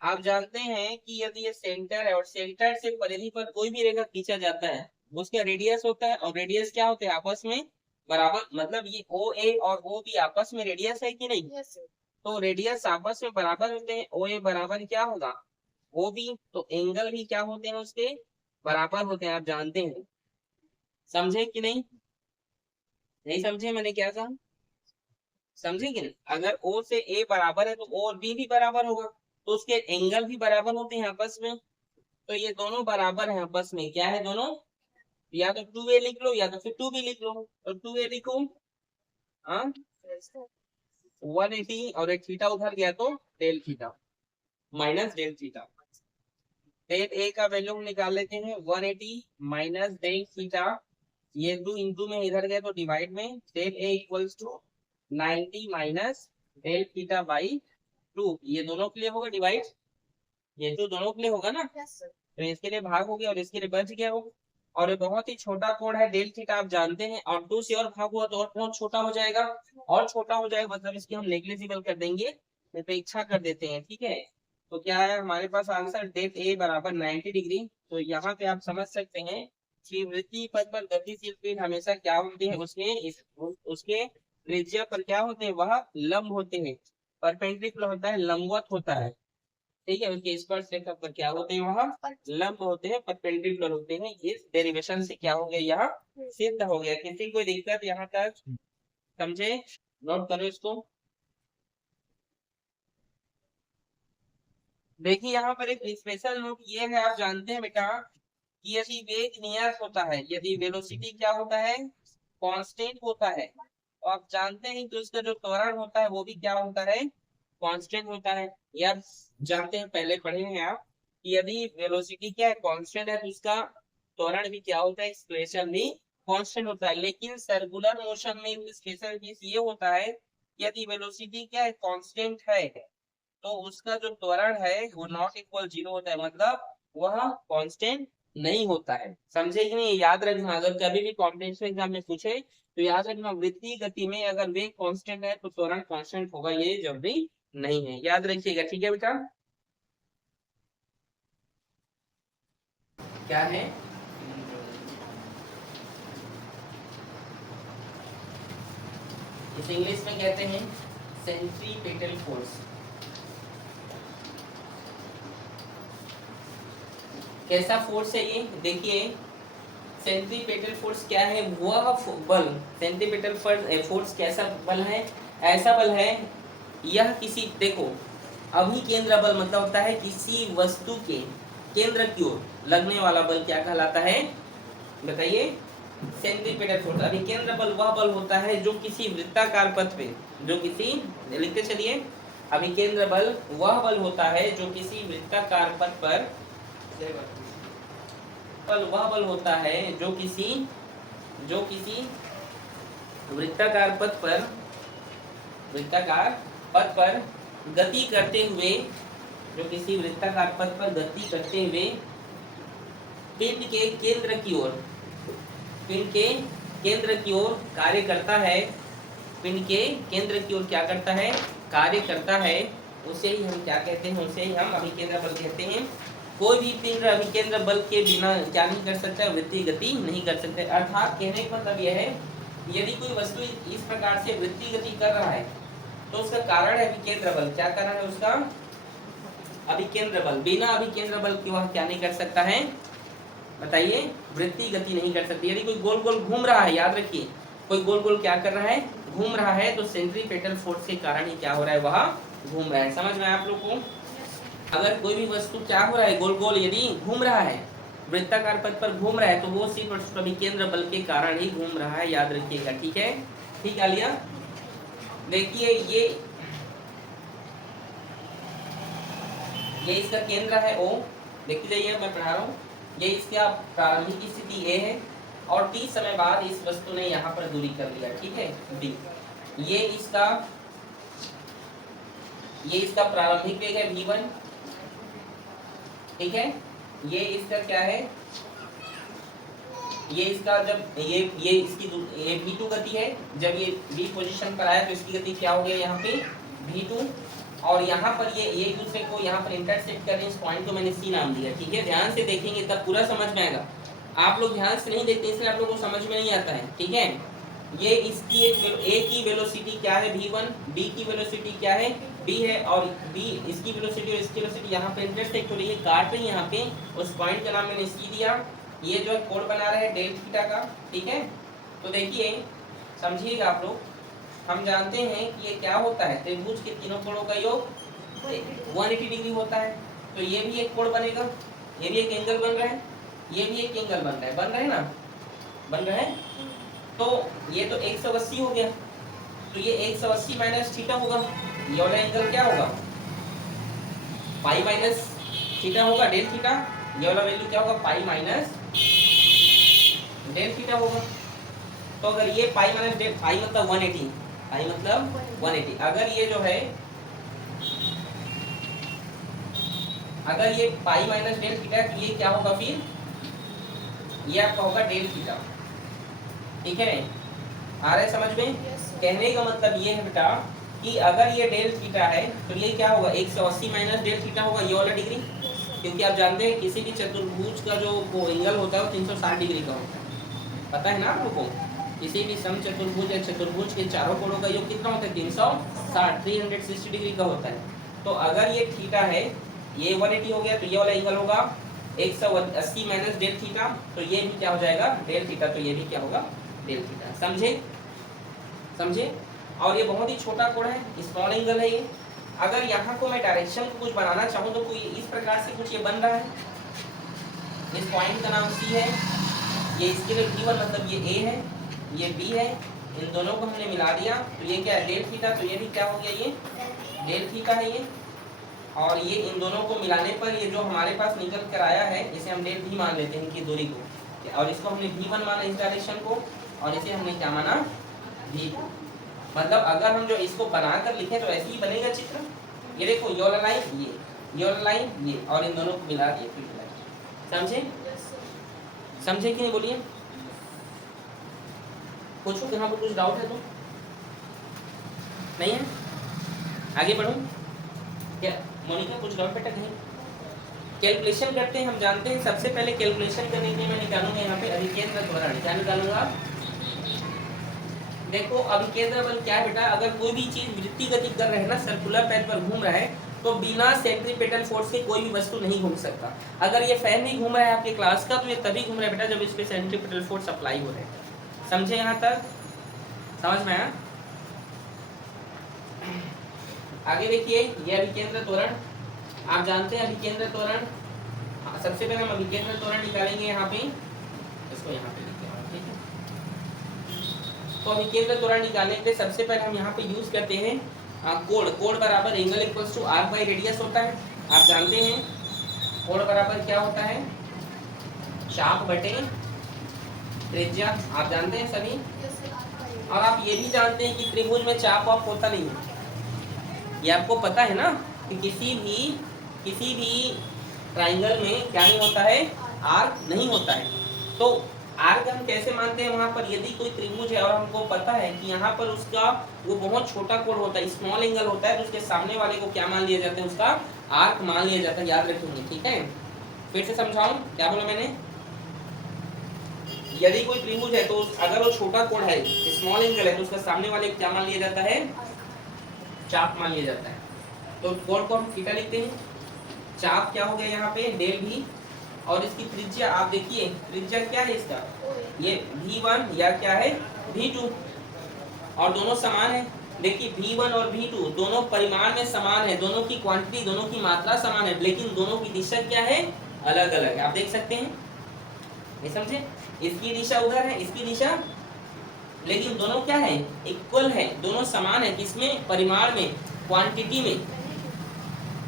आप जानते हैं कि यदि ये सेंटर है और सेंटर से परिधि पर कोई भी रेखा खींचा जाता है, उसका रेडियस होता है, और रेडियस क्या होते हैं आपस में बराबर, मतलब ये ओ ए और ओ बी आपस में रेडियस है कि नहीं, तो रेडियस आपस में बराबर होते हैं, ओ ए बराबर क्या होगा, ओ बी, तो एंगल भी क्या होते हैं उसके बराबर होते हैं, आप जानते हैं, समझे कि नहीं, नहीं समझे मैंने क्या कहा, समझे कि नहीं। अगर ओ से ए बराबर है तो ओ और बी भी बराबर होगा, तो उसके एंगल भी बराबर होते हैं आपस में, तो ये दोनों बराबर हैं आपस में, क्या है दोनों, या तो 2a लिख लो या तो फिर 2b लिख लो, तो 2a लिखो, हाँ 180 और एक थीटा उधर गया तो del theta minus del theta, del A का वैल्यू हम निकाल लेते हैं 180 माइनस डेल थीटा, ये 2 इंटू में इधर गए तो डिवाइड में, del A equals to 90 minus del theta by 2, ये दोनों के लिए होगा डिवाइड, ये तो दोनों के लिए होगा ना, तो इसके लिए भाग हो गया और इसके लिए बच गया होगा, और ये बहुत ही छोटा कोण है डेल थीटा आप जानते हैं, और 2 से और भाग हुआ तो और बहुत छोटा हो जाएगा, और छोटा हो जाएगा मतलब इसकी हम नेग्लिजिबल कर देंगे, उपेक्षा कर देते हैं, ठीक है। तो क्या है हमारे पास आंसर, डेल ए बराबर 90 डिग्री। तो यहाँ पे आप समझ सकते हैं कि वृत्तीय पथ पर गतिशील पिंड हमेशा क्या होती है, उसके त्रिज्या पर क्या होते हैं, वह लंब होते हैं, परपेंडिकुलर होता है, लंबवत होता है, ठीक है, उसके स्पर्श रेखा पर क्या होते हैं, वहां लंब होते हैं, परपेंडिकुलर होते हैं, इस डेरिवेशन से क्या हो गया, यहाँ सिद्ध हो गया। किसी कोई दिक्कत यहाँ तक, समझे, नोट करो इसको। देखिए यहाँ पर एक स्पेशल नोट ये है, आप जानते हैं बेटा कि यदि वेग नियत होता है, यदि वेलोसिटी क्या होता है, कांस्टेंट होता है, तो आप जानते हैं कि उसका जो त्वरण होता है वो भी क्या होता है, कांस्टेंट होता है। यार जानते हैं, पहले पढ़े हैं आप कि यदि वेलोसिटी क्या है, कांस्टेंट है, तो उसका त्वरण भी क्या होता है, एक्सप्रेशन भी कांस्टेंट होता है। लेकिन सर्कुलर मोशन में स्पेशल केस ये होता है कि यदि वेलोसिटी क्या है, कांस्टेंट है, तो उसका जो त्वरण है वो नॉट इक्वल 0 होता है, मतलब वह कांस्टेंट नहीं होता है। समझे कि नहीं? याद रखना, अगर कभी भी कॉम्पिटिशन एग्जाम में पूछे तो याद रखना, वृत्तीय गति में अगर वेग कांस्टेंट है तो त्वरण कांस्टेंट होगा, ये जरूरी नहीं है, याद रखिएगा। ठीक है बेटा, क्या है? इस इंग्लिश में कहते हैं सेंट्रीपेटल फोर्स। कैसा फोर्स है ये? देखिए, सेंट्रीपेटल फोर्स क्या है? वह बल, सेंट्रीपेटल फोर्स कैसा बल है? ऐसा बल है, यह किसी, देखो अभी केंद्र बल मतलब होता है किसी वस्तु के केंद्र की ओर लगने वाला बल क्या कहलाता है? बताइए। Centripetal force. अभी केंद्र बल वह बल होता है जो किसी वृत्ताकार पथ पे, जो किसी, लिखते चलिए, अभी केंद्र बल वह बल होता है जो किसी वृत्ताकार पथ पर, बल वह बल होता है जो किसी वृत्ताकार पथ पर गति करते हुए, जो किसी वृत्ताकार पथ पर गति करते हुए पिंड के केंद्र की ओर कार्य करता है। पिंड के केंद्र की ओर क्या करता है? कार्य करता है। उसे ही हम क्या कहते हैं? उसे ही हम अभिकेंद्र बल कहते हैं। कोई भी पिंड अभिकेंद्र बल के बिना क्या नहीं कर सकता? वृत्तीय गति नहीं कर सकते। अर्थात कहने का मतलब यह है, यदि कोई वस्तु इस प्रकार से वृत्तीय गति कर रहा है तो उसका कारण है अभिकेंद्र बल। क्या कारण है उसका? अभिकेंद्र बल। बिना अभिकेंद्र बल के वह क्या नहीं कर सकता है? बताइए, वृत्तीय गति नहीं कर सकती। यदि कोई गोल गोल घूम रहा है, याद रखिए, कोई गोल गोल क्या कर रहा है? घूम रहा है, तो सेंट्रीपेटल फोर्स के कारण ही क्या हो रहा है? वह घूम रहा है। समझ में आया आप लोग को? अगर कोई भी वस्तु क्या हो रहा है? गोल गोल यदि घूम रहा है, वृत्ताकार पथ पर घूम रहा है, तो वो सिर्फ अभिकेंद्र बल के कारण ही घूम रहा है, याद रखिएगा। ठीक है? ठीक है लिया। देखिए, ये इसका केंद्र है O। देखते जाइए, मैं पढ़ा रहा हूँ। ये इसका प्रारंभिक स्थिति A है और t समय बाद इस वस्तु ने यहाँ पर दूरी कर लिया। ठीक है, D। ये इसका प्रारंभिक वेग है v1। ठीक है, ये इसका क्या है? ये इसका जब ये इसकी ये v2 गति है। जब ये v पोजीशन पर आया तो इसकी गति क्या हो गया? यहाँ पे v2। और यहाँ पर ये एक दूसरे को यहाँ पर इंटरसेक्ट कर रहे हैं। इस पॉइंट को मैंने C नाम दिया। ठीक है, ध्यान से देखेंगे तब पूरा समझ में आएगा। आप लोग ध्यान से नहीं देखते इसलिए आप लोगों को समझ में नहीं आता है। ठीक है, ये इसकी A की वेलोसिटी क्या है? v1। B की वेलोसिटी क्या है? B है। और B इसकी वेलोसिटी और इसकी वेलोसिटी यहाँ पे इंटरसेक्ट हो रही है, काट रही है यहाँ पे। उस पॉइंट का नाम मैंने C दिया। ये जो है कोण बना रहे हैं डेल थीटा का। ठीक है, तो देखिए, समझिएगा आप लोग। हम जानते हैं कि ये क्या होता है? त्रिभुज के तीनों कोणों का योग 180 डिग्री होता है। तो ये भी एक कोण बनेगा, ये भी एक एंगल बन रहा है, ये भी एक एंगल बन रहा है ना? बन रहा है। तो ये तो 180 हो गया, तो ये 180 माइनस थीटा होगा। ये वाला एंगल क्या होगा? पाई माइनस थीटा होगा, डेल थीटा। ये वाला वैल्यू क्या होगा? पाई माइनस डेल थीटा होगा। तो अगर ये पाई माइनस डेल, पाई मतलब 180, पाई मतलब 180। अगर ये जो है, अगर ये पाई माइनस डेल थीटा, ये क्या होगा फिर? ये आपका होगा डेल थीटा। ठीक है, आ रहा है समझ में? कहने का मतलब ये है बेटा कि अगर ये डेल थीटा है तो ये क्या होगा? 180 माइनस डेल थीटा होगा, ये वाला डिग्री। क्योंकि आप जानते हैं किसी भी चतुर्भुज का जो वो एंगल होता है वो 360 डिग्री का होता है। पता है ना आप लोगों को? किसी भी समचतुर्भुज या चतुर्भुज के चारों कोणों का योग कितना होता है? 360, 360 डिग्री का होता है। तो अगर ये थीटा है, ये 180 हो गया, तो ये वाला एंगल होगा 180 माइनस डेल थीटा। तो ये भी क्या हो जाएगा? Del theta. तो ये भी क्या होगा? Del theta. समझे? और ये बहुत ही छोटा कोण है, स्मॉल एंगल है ये। अगर यहाँ को मैं डायरेक्शन को कुछ बनाना चाहूँ तो कोई इस प्रकार से कुछ ये बन रहा है। इस पॉइंट का नाम C है, ये इसके लिए v1 मतलब ये A है, ये B है। इन दोनों को हमने मिला दिया तो ये क्या है? Del theta. तो ये भी क्या हो गया? ये डेल थीटा है ये। और ये इन दोनों को मिलाने पर ये जो हमारे पास निकल कर आया है, इसे हम डेल V मान लेते हैं कि दूरी को, और इसको हमने v1 माना इस डायरेक्शन को, और इसे हमने क्या माना? v2। मतलब अगर हम जो इसको बनाकर लिखें तो ऐसे ही बनेगा चित्र। ये देखो, ये वाला लाइन, ये वाला लाइन, ये, और इन दोनों को मिला दिए, समझे? समझे कि नहीं बोलिए? पूछो यहाँ पर कुछ डाउट है तो? नहीं है? आगे बढ़ूं क्या मोनिका? कुछ डाउट बेटा कहीं? कैलकुलेशन करते हैं, हम जानते हैं सबसे पहले कैलकुलेशन करने के लिए मैं निकालूंगा यहाँ पे अभिकेंद्र त्वरण। क्या निकालूंगा? देखो अभिकेंद्र बल क्या है बेटा, अगर कोई भी चीज वृत्तीय गति कर रहे हैं ना, सर्कुलर पैथ पर घूम रहा है, तो बिना सेंट्रीपेटल फोर्स के कोई भी वस्तु नहीं घूम सकता। अगर ये फैन भी घूम रहा है आपके क्लास का, तो ये तभी घूम रहा है बेटा जब इस पे सेंट्रीपेटल फोर्स अप्लाई हो रहे हैं। समझे यहाँ तक? समझ में आया? आगे देखिए, ये अभिकेंद्र त्वरण आप जानते हैं। अभिकेंद्र त्वरण सबसे पहले हम अभिकेंद्र त्वरण निकालेंगे यहाँ पे, इसको यहाँ पे लिखते हैं, ठीक है। तो अभिकेंद्र त्वरण निकालने के लिए सबसे पहले हम यहाँ पे यूज करते हैं कोण। कोण बराबर angle equals to arc by radius होता है। आप जानते हैं कोण बराबर क्या होता है? चाप बटे त्रिज्या। आप जानते हैं सभी। और आप ये भी जानते हैं कि त्रिभुज में चाप वाप होता नहीं है। ये आपको पता है ना कि किसी भी ट्राइंगल में क्या नहीं होता है? आर्क नहीं होता है। तो आर्क हम कैसे मानते हैं? वहां पर यदि कोई त्रिभुज है और हमको पता है कि यहाँ पर उसका वो बहुत छोटा कोण होता है, स्मॉल एंगल होता है, तो उसके सामने वाले को क्या मान लिया जाता है? उसका आर्क मान लिया जाता है। याद रखेंगे, ठीक है? फिर से समझाऊं, क्या बोला मैंने? यदि कोई त्रिभुज है तो अगर वो छोटा कोण है, स्मॉल एंगल है, तो उसका सामने वाले को क्या मान लिया जाता है? चाप मान लिया जाता है। तो कोण को हम थीटा लिखते हैं, चाप क्या हो गया यहाँ पे? डेल भी, और इसकी त्रिज्या आप देखिए, त्रिज्या क्या है इसका? ये V1 या क्या है? V2, और दोनों समान है। देखिए V1 और V2 दोनों परिमाण में समान है, दोनों की क्वांटिटी, दोनों की मात्रा समान है, लेकिन दोनों की दिशा क्या है? अलग अलग है। आप देख सकते हैं, ये समझे? इसकी दिशा उधर है, इसकी दिशा, लेकिन दोनों क्या है? इक्वल है, दोनों समान है। किसमें? परिमाण में, क्वांटिटी में,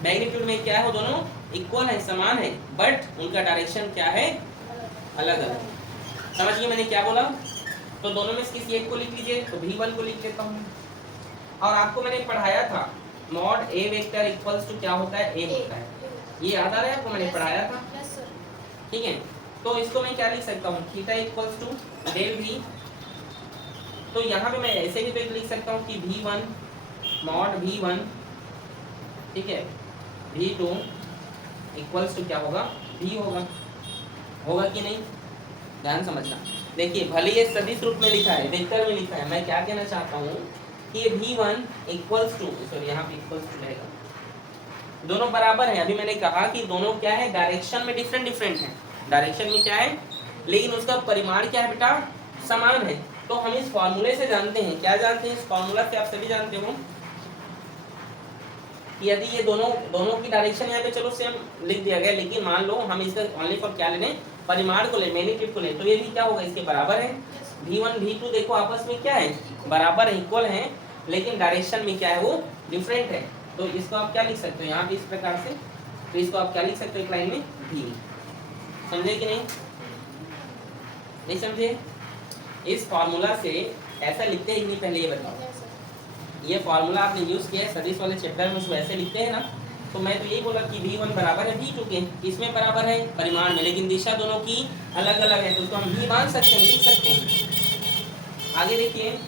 मैग्नीट्यूड में क्या है? वो दोनों इक्वल है, समान है, बट उनका डायरेक्शन क्या है? अलग अलग। समझिए मैंने क्या बोला? तो दोनों में से किसी एक को लिख लीजिए। तो V1 को लिख लेता हूँ। और आपको मैंने पढ़ाया था mod A vector equals to क्या होता है? A होता है। ये याद आ रहा है आपको? मैंने पढ़ाया था, ठीक है? तो इसको मैं क्या लिख सकता हूँ? Theta equals to del V। तो यहाँ पे मैं ऐसे भी तो लिख सकता हूँ कि V1 मॉड V1, ठीक है, V2 इक्वल्स टू क्या होगा? V होगा कि नहीं? ध्यान समझना। देखिए भले ये सदिश रूप में लिखा है, वेक्टर में लिखा है, मैं क्या कहना चाहता हूँ कि ये V1 इक्वल्स टू, सॉरी यहाँ पे इक्वल्स टू रहेगा, दोनों बराबर है। अभी मैंने कहा कि दोनों क्या है? डायरेक्शन में डिफरेंट है, डायरेक्शन में क्या है, लेकिन उसका परिमाण क्या है बेटा? समान है। तो हम इस फॉर्मूले से जानते हैं, क्या जानते हैं? इस फॉर्मूला से आप सभी जानते हो कि यदि ये दोनों की डायरेक्शन यहाँ पे चलो सेम लिख दिया गया, लेकिन मान लो हम इसका ओनली फॉर क्या लेने? परिमाण को ले, मैग्नीट्यूड को ले, तो ये भी क्या होगा? इसके बराबर है। V1 V2 देखो आपस में क्या है? बराबर है, इक्वल है, लेकिन डायरेक्शन में क्या है? वो डिफरेंट है। तो इसको आप क्या लिख सकते हो यहाँ पे इस प्रकार से? तो इसको आप क्या लिख सकते हो एक लाइन में? V। समझे कि नहीं? नहीं समझे? इस फॉर्मूला से ऐसा लिखते हैं कि नहीं, पहले ये बताओ। ये फॉर्मूला आपने यूज किया है सदिश वाले चैप्टर में, उसको ऐसे लिखते हैं ना। तो मैं तो यही बोला कि V1 बराबर है V2 के, इसमें बराबर है परिमाण में, लेकिन दिशा दोनों की अलग अलग है, तो उसको हम V मान सकते हैं, लिख सकते हैं। आगे देखिए,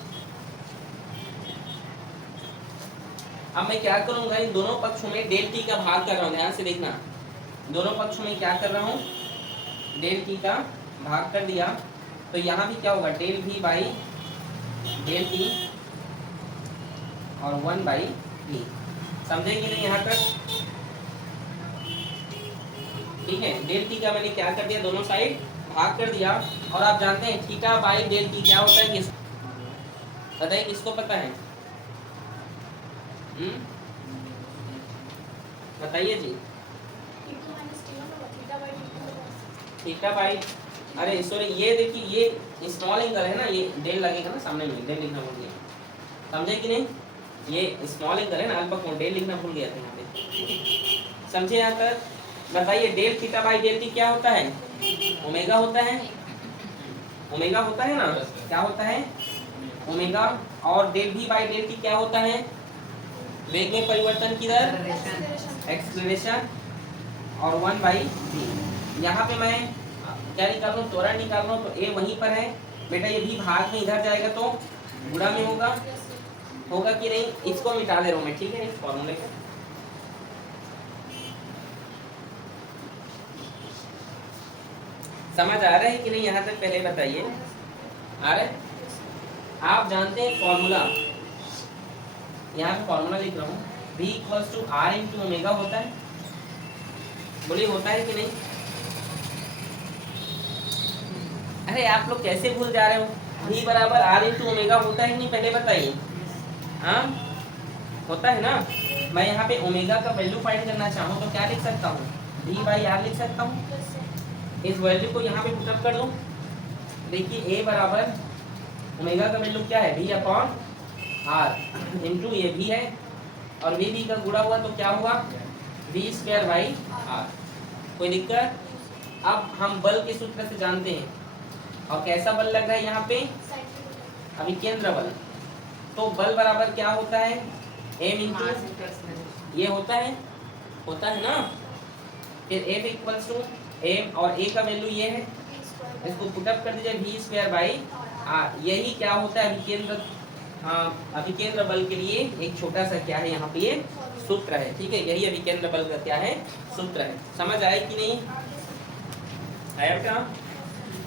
अब मैं क्या करूंगा? इन दोनों पक्षों में डेल टी का भाग कर रहा हूँ, ध्यान से देखना। दोनों पक्षों में क्या कर रहा हूँ? डेल टी का भाग कर दिया, तो यहाँ भी क्या होगा? Del V by del T और 1 बाई V। समझे कि नहीं यहाँ तक? ठीक है, डेल टी का मैंने क्या कर दिया? दोनों साइड भाग कर दिया। और आप जानते हैं थीटा बाई डेल टी क्या होता है? बताइए किसको पता है? बताइए जी। थीटा बाई, अरे सॉरी, ये देखिए, ये स्मॉल एंगल है ना, ये डेल लगेगा ना सामने में, डेल लिखना भूल गया। समझे कि नहीं? ये स्मॉल एंगल है ना, अल्फा कोण, डेल लिखना भूल गया था यहाँ पे। समझे यहाँ तक? बताइए del theta by del T क्या होता है? ओमेगा होता है, ओमेगा होता है ना, क्या होता है? ओमेगा। और del V by del T क्या होता है? वेग में परिवर्तन की दर, एक्सेलरेशन, और 1 बाई V। यहाँ पे मैं क्या निकाल रहा हूँ, त्वरण निकाल रहा हूँ, तो ए वहीं पर है बेटा, ये भी भाग में इधर जाएगा तो गुणा में होगा, होगा कि नहीं, इसको मिटा दे रहा हूँ मैं, ठीक है, इस फॉर्मूले को। समझ आ रहा है कि नहीं यहाँ तक, पहले बताइए, आ रहा है? आप जानते हैं फॉर्मूला, यहाँ पे फॉर्मूला लिख रहा हूँ, v equals to R into omega होता है, बोलिए होता है कि नहीं? अरे आप लोग कैसे भूल जा रहे हो, v बराबर आर इंटू ओमेगा होता है कि नहीं, पहले बताइए। हाँ होता है ना। मैं यहाँ पे ओमेगा का वैल्यू फाइंड करना चाहूँ तो क्या लिख सकता हूँ, v बाई आर लिख सकता हूँ। इस वैल्यू को यहाँ पे पुटअप कर दूँ, देखिए a बराबर ओमेगा का वैल्यू क्या है, v अपॉन आर इंटू ये भी है, और v का गुणा हुआ तो क्या हुआ, v स्क्वायर बाई आर। कोई दिक्कत? अब हम बल के सूत्र से जानते हैं, और कैसा बल लग रहा है यहाँ पे, अभिकेंद्र बल। तो बल बराबर क्या होता है, m इंटू ये होता है ना, फिर F इक्वल्स टू m, और a का वैल्यू ये है, इसको पुटअप कर दीजिए, v स्क्वायर बाई आर। यही क्या होता है अभिकेंद्र बल के लिए एक छोटा सा क्या है यहाँ पे ये सूत्र है, ठीक है, यही अभिकेंद्र बल का क्या है, सूत्र है। समझ आए कि नहीं आया बेटा?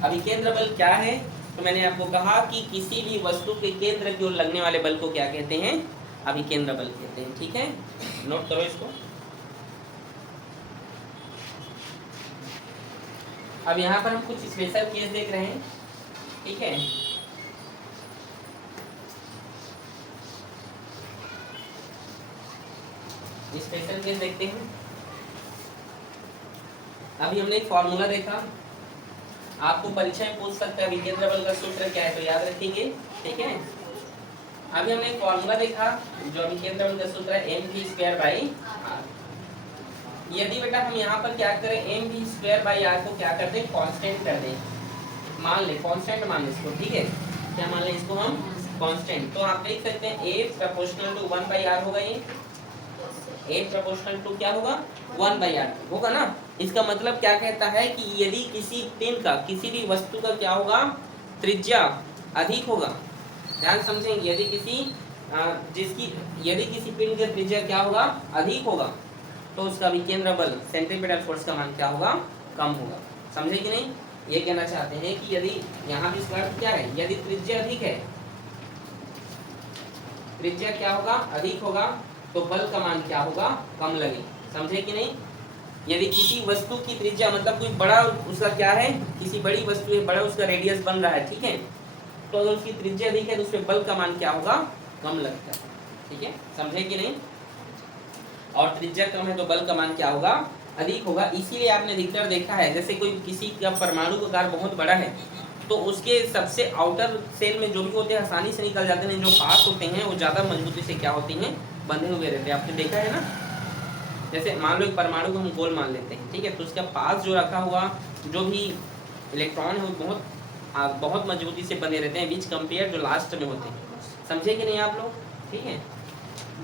अभिकेंद्र बल क्या है, तो मैंने आपको कहा कि किसी भी वस्तु के केंद्र की ओर लगने वाले बल को क्या कहते हैं, अभिकेंद्र बल कहते हैं, ठीक है, नोट करो इसको। अब यहाँ पर हम कुछ स्पेशल केस देख रहे हैं, ठीक है, स्पेशल केस देखते हैं। अभी हमने एक फॉर्मूला देखा, आपको परीक्षा में पूछ सकता है अभिकेंद्र बल का सूत्र क्या है, तो याद रखेंगे, ठीक है। अभी हमने एक फॉर्मूला देखा जो अभिकेंद्र बल का सूत्र है mv स्क्वायर बाई आर। यदि बेटा हम यहाँ पर क्या करें, mv स्क्वायर बाई आर को क्या कर दें, कांस्टेंट कर दें, मान ले कांस्टेंट मान ले इसको, ठीक है, क्या मान ले इसको हम, कांस्टेंट। तो आप देख सकते हैं a proportional to 1 by R होगा, ये a प्रोपोर्शनल टू क्या होगा, 1 बाई आर होगा ना। इसका मतलब क्या कहता है कि यदि किसी पिंड का, किसी भी वस्तु का क्या होगा, त्रिज्या अधिक होगा, ध्यान समझेंगे, यदि किसी पिंड का त्रिज्या क्या होगा, अधिक होगा, तो उसका विकेंद्र बल, सेंट्रीपिटल फोर्स का मान क्या होगा, कम होगा। समझे कि नहीं? ये कहना चाहते हैं कि यदि यहाँ भी इसका अर्थ क्या है, यदि त्रिज्या अधिक है, त्रिज्या क्या होगा, अधिक होगा, तो बल का मान क्या होगा, कम लगे। समझे कि नहीं? यदि किसी वस्तु की त्रिज्या मतलब कोई बड़ा उसका क्या है, किसी बड़ी वस्तु है, बड़ा उसका रेडियस बन रहा है, ठीक है, तो अगर उसकी त्रिज्या अधिक है तो उसमें बल का मान क्या होगा, कम लगता है, ठीक है, समझे कि नहीं? और त्रिज्या कम है तो बल का मान क्या होगा, अधिक होगा। इसीलिए आपने अधिकतर देखा है, जैसे कोई किसी का परमाणु का आकार बहुत बड़ा है तो उसके सबसे आउटर सेल में जो भी होते हैं आसानी से निकल जाते हैं, जो पास होते हैं वो ज़्यादा मजबूती से क्या होती हैं, बंधे हुए रहते हैं। आपने देखा है ना, जैसे मान लो एक परमाणु को हम गोल मान लेते हैं, ठीक है, तो उसका पास जो रखा हुआ जो भी इलेक्ट्रॉन है वो बहुत मजबूती से बने रहते हैं विच कंपेयर जो लास्ट में होते हैं। समझे कि नहीं आप लोग? ठीक है।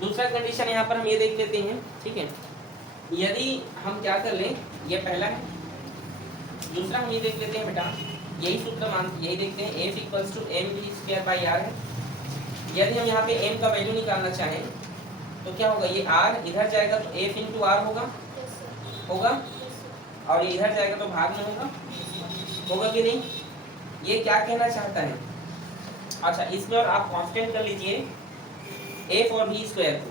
दूसरा कंडीशन यहाँ पर हम ये देख लेते हैं, ठीक है, यदि हम क्या कर लें, ये पहला है, दूसरा हम ये देख लेते हैं बेटा, यही सूत्र यही देखते हैं, F equals to mv² by R है। यदि हम यहाँ पे m का वैल्यू निकालना चाहें तो क्या होगा, ये r इधर जाएगा तो F इंटू आर होगा, और ये इधर जाएगा तो भाग में होगा कि नहीं? ये क्या कहना चाहता है? अच्छा, इसमें और आप कांस्टेंट कर लीजिए F और v स्क्वायर को,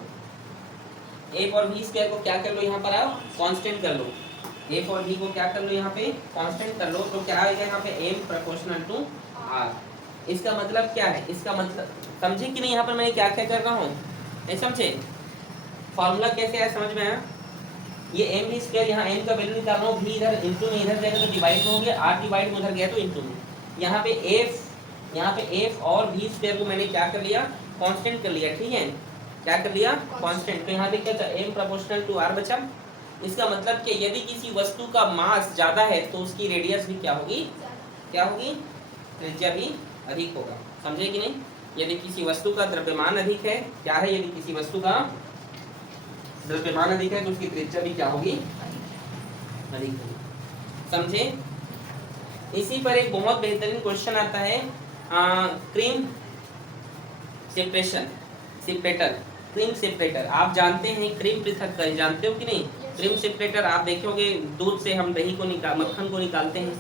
F और v स्क्वायर को क्या कर लो, यहाँ पर आप कांस्टेंट कर लो, F और v को क्या कर लो, यहाँ पे कांस्टेंट कर लो, तो क्या आएगा यहाँ पे m प्रोपोर्शनल टू r। इसका मतलब क्या है, इसका मतलब समझे कि नहीं? यहाँ पर मैं क्या क्या कर रहा हूँ, नहीं समझे? फॉर्मूला कैसे है समझ में आया? ये m v स्क्वायर, यहाँ m का वैल्यू निकाल रहा हूँ, v इधर इंटू में इधर जाएगा तो डिवाइड में हो गया, r डिवाइड में उधर गया तो इंटू में, यहाँ पे f और v स्क्वायर को मैंने क्या कर लिया, कांस्टेंट कर लिया, ठीक है, क्या कर लिया, कांस्टेंट। तो यहाँ पे क्या था, m प्रोपोर्शनल टू r बचा। इसका मतलब कि यदि किसी वस्तु का मास ज्यादा है तो उसकी रेडियस भी क्या होगी, त्रिज्या भी अधिक होगा। समझे कि नहीं? यदि किसी वस्तु का द्रव्यमान अधिक है, क्या है, यदि किसी वस्तु का द्रव्यमान अधिक है तो उसकी त्रिज्या भी क्या होगी, अधिक होगी। समझे। इसी पर एक बहुत बेहतरीन क्वेश्चन आता है, क्रीम सेपरेटर। क्रीम सेपरेटर आप जानते हैं, क्रीम पृथक्करण जानते हो कि नहीं? क्रीम सेपरेटर आप देखोगे, दूध से हम दही को मक्खन को निकालते हैं,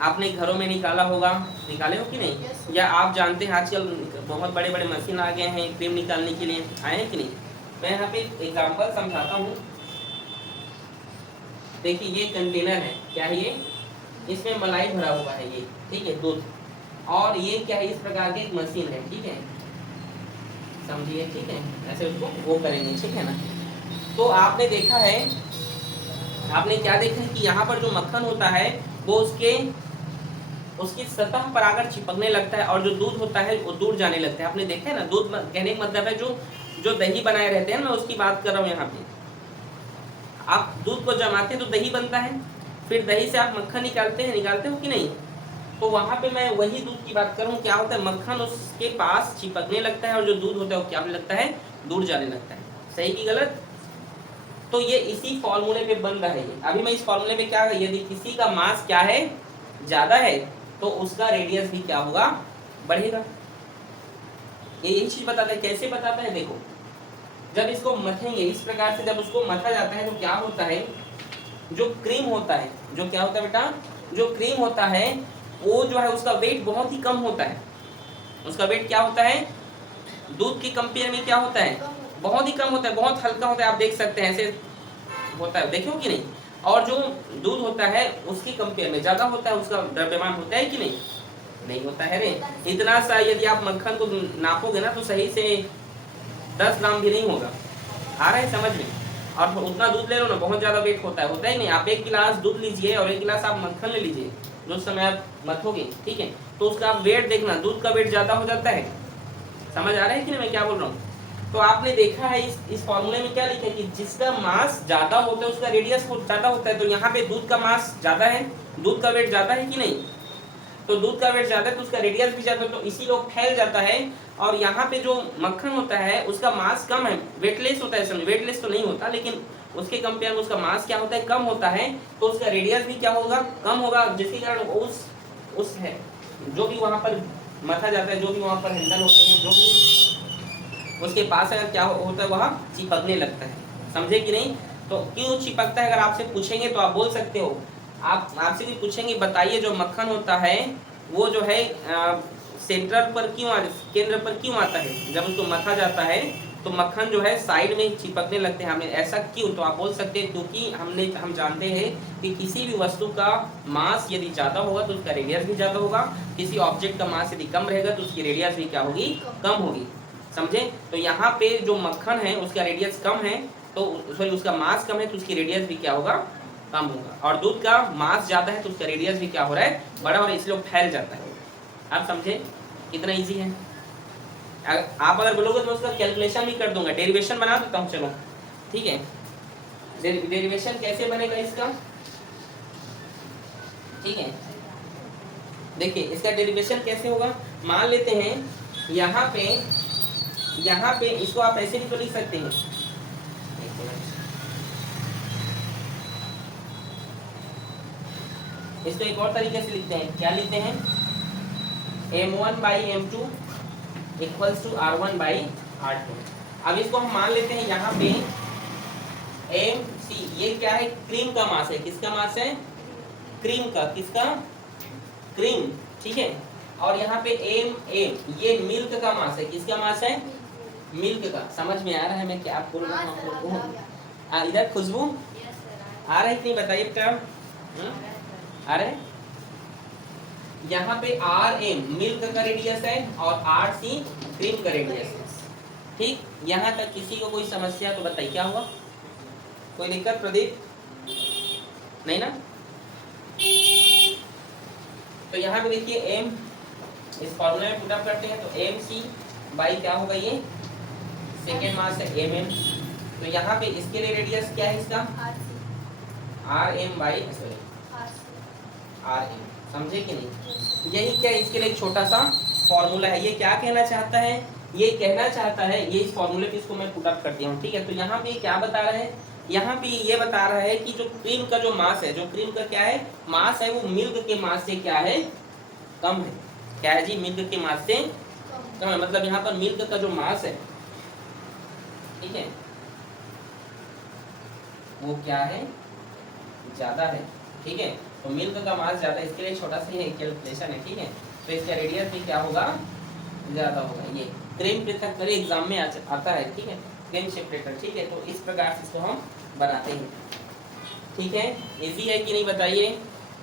आपने घरों में निकाला होगा, निकाले हो कि नहीं? या आप जानते हैं आजकल बहुत बड़े बड़े मशीन आ गए हैं क्रीम निकालने के लिए, आए हैं कि नहीं? मैं यहाँ पे एग्जाम्पल समझाता हूँ। देखिए ये कंटेनर है, क्या है ये? इसमें मलाई भरा हुआ है ये, ठीक है, दूध। और ये क्या है? इस प्रकार की एक मशीन है, ठीक है, समझिए, ठीक है, ऐसे उसको वो करेंगे, ठीक है ना। तो आपने देखा है, आपने क्या देखा है कि यहाँ पर जो मक्खन होता है वो उसकी सतह पर आकर चिपकने लगता है, और जो दूध होता है वो दूर जाने लगता है। आपने देखा है ना, दूध कहने का मतलब है जो दही बनाए रहते हैं, मैं उसकी बात कर रहा हूँ यहाँ पे। आप दूध को जमाते हैं तो दही बनता है, फिर दही से आप मक्खन निकालते हो कि नहीं? तो वहां पे मैं वही दूध की बात करूँ, क्या होता है, मक्खन उसके पास चिपकने लगता है, और जो दूध होता है वो क्या होने लगता है? दूर जाने लगता है। सही की गलत? तो ये इसी फॉर्मूले पे बन रहा है। अभी मैं इस फॉर्मूले में क्या, यदि किसी का मास क्या है, ज्यादा है, तो उसका रेडियस भी क्या होगा? बढ़ेगा। यही चीज बताता है। कैसे बताता है? देखो, जब इसको मथेंगे इस प्रकार से, जब उसको मथा जाता है तो क्या होता है, जो क्रीम होता है, जो क्या होता है बेटा, जो क्रीम होता है वो जो है उसका वेट बहुत ही कम होता है। उसका वेट क्या होता है? दूध की कंपेयर में क्या होता है? बहुत ही कम होता है, बहुत हल्का होता है। आप देख सकते हैं ऐसे होता है, देखो कि नहीं? और जो दूध होता है उसकी कंपेयर में ज्यादा होता है, उसका द्रव्यमान होता है कि नहीं? नहीं होता है रे। इतना सा यदि आप मक्खन को नापोगे ना तो सही से 10 ग्राम भी नहीं होगा। आ रहा है समझ में? और उतना दूध ले लो ना, बहुत ज्यादा वेट होता है ही नहीं। आप 1 गिलास दूध लीजिए और 1 गिलास आप मक्खन ले लीजिए, जो समय आप मथोगे, ठीक है, तो उसका आप वेट देखना, दूध का वेट ज्यादा हो जाता है। समझ आ रहा है कि नहीं मैं क्या बोल रहा हूँ? तो आपने देखा है इस फॉर्मूले में क्या लिखा है कि जिसका मास ज्यादा होता है उसका रेडियस ज्यादा होता है। तो यहाँ पे दूध का मास ज्यादा है, दूध का वेट ज्यादा है कि नहीं? तो दूध का वेट ज्यादा है तो उसका रेडियस भी ज्यादा है, तो इसी लोग फैल जाता है। और यहाँ पे जो मक्खन होता है उसका मास कम है, वेटलेस होता है। समझ, वेटलेस तो नहीं होता, लेकिन उसके कंपेयर में उसका मास क्या होता है? कम होता है, तो उसका रेडियस भी क्या होगा? कम होगा, जिसके कारण उस है जो भी वहां पर मथा जाता है, जो भी वहां पर हैंडल होते हैं, जो भी उसके पास अगर क्या होता है, वहां चिपकने लगता है। समझे कि नहीं? तो क्यों चिपकता है अगर आपसे पूछेंगे तो आप बोल सकते हो। आपसे भी पूछेंगे, बताइए जो मक्खन होता है वो जो है सेंटर पर क्यों केंद्र पर क्यों आता है? जब उसको मथा जाता है तो मक्खन जो है साइड में चिपकने लगते हैं। हमें ऐसा क्यों? तो आप बोल सकते हैं क्योंकि हम जानते हैं कि किसी भी वस्तु का मास यदि ज्यादा होगा तो उसका रेडियस भी ज्यादा होगा, किसी ऑब्जेक्ट का मास यदि कम रहेगा तो उसकी रेडियस भी क्या होगी? कम होगी। समझे? तो यहाँ पे जो मक्खन है उसका रेडियस कम है, तो सॉरी उसका मास कम है तो उसकी रेडियस भी क्या होगा? कम होगा। और दूध का मास ज्यादा है तो उसका रेडियस भी क्या हो रहा है? बड़ा, और इसलिए फैल जाता है। आप समझे कितना इजी है? आप अगर बोलोगे तो उसका कैलकुलेशन भी कर दूंगा, डेरिवेशन बना देता हूँ, चलो ठीक है। डेरिवेशन कैसे बनेगा इसका? ठीक है, देखिए इसका डेरिवेशन कैसे होगा। मान लेते हैं यहाँ पे इसको आप ऐसे भी तो लिख सकते हैं, इसको एक और तरीके से लिखते हैं। क्या लिखते हैं? m1/m2 equals to r1/r2। अब इसको हम मान लेते हैं यहाँ पे mc, ये क्या है? क्रीम का मास है। किसका मास है? क्रीम का। किसका? क्रीम, ठीक है। और यहाँ पे ma, ये मिल्क का मास है। किसका मास है? मिल्क का। समझ में आ रहा है मैं क्या बोल रहा हूँ आप लोगों को? इधर खुशबू आ रहा है कि नहीं बताइए क्या आ रहा है? यहाँ पे rm मिल्क का रेडियस है और rc क्रीम का रेडियस है। ठीक, यहाँ तक किसी को कोई समस्या तो बताइए, क्या हुआ? कोई दिक्कत प्रदीप? नहीं ना? तो यहाँ पे देखिए m, इस फॉर्मूले में पुट अप करते हैं तो mc बाई क्या होगा? ये सेकेंड मास है mm। तो यहाँ पे इसके लिए रेडियस क्या है इसका? rm by rm। समझे कि नहीं? यही क्या इसके लिए एक छोटा सा फॉर्मूला है। ये क्या कहना चाहता है? ये कहना चाहता है, ये इस फॉर्मूले पे इसको मैं पुट अप कर दिया हूँ, ठीक है। तो यहाँ पे क्या बता रहे हैं यहाँ पे ये बता रहा है कि जो क्रीम का जो मास है, जो क्रीम का क्या है मास है, वो मिल्क के मास से क्या है कम है। क्या है जी, मिल्क के मास से कम है। मतलब यहाँ पर मिल्क का जो मास है, ठीक है, वो क्या है ज्यादा है। ठीक है, तो मिल्क का मास ज्यादा, इसके लिए छोटा सा ही कैलकुलेशन है। ठीक है, तो इसका रेडियस भी क्या होगा ज्यादा होगा। ये क्रीम पृथक मेरे एग्जाम में आता है। ठीक है, क्रीम सेपरेटर। ठीक है, तो इस प्रकार से इसको हम बनाते हैं। ठीक है, इजी है कि नहीं बताइए।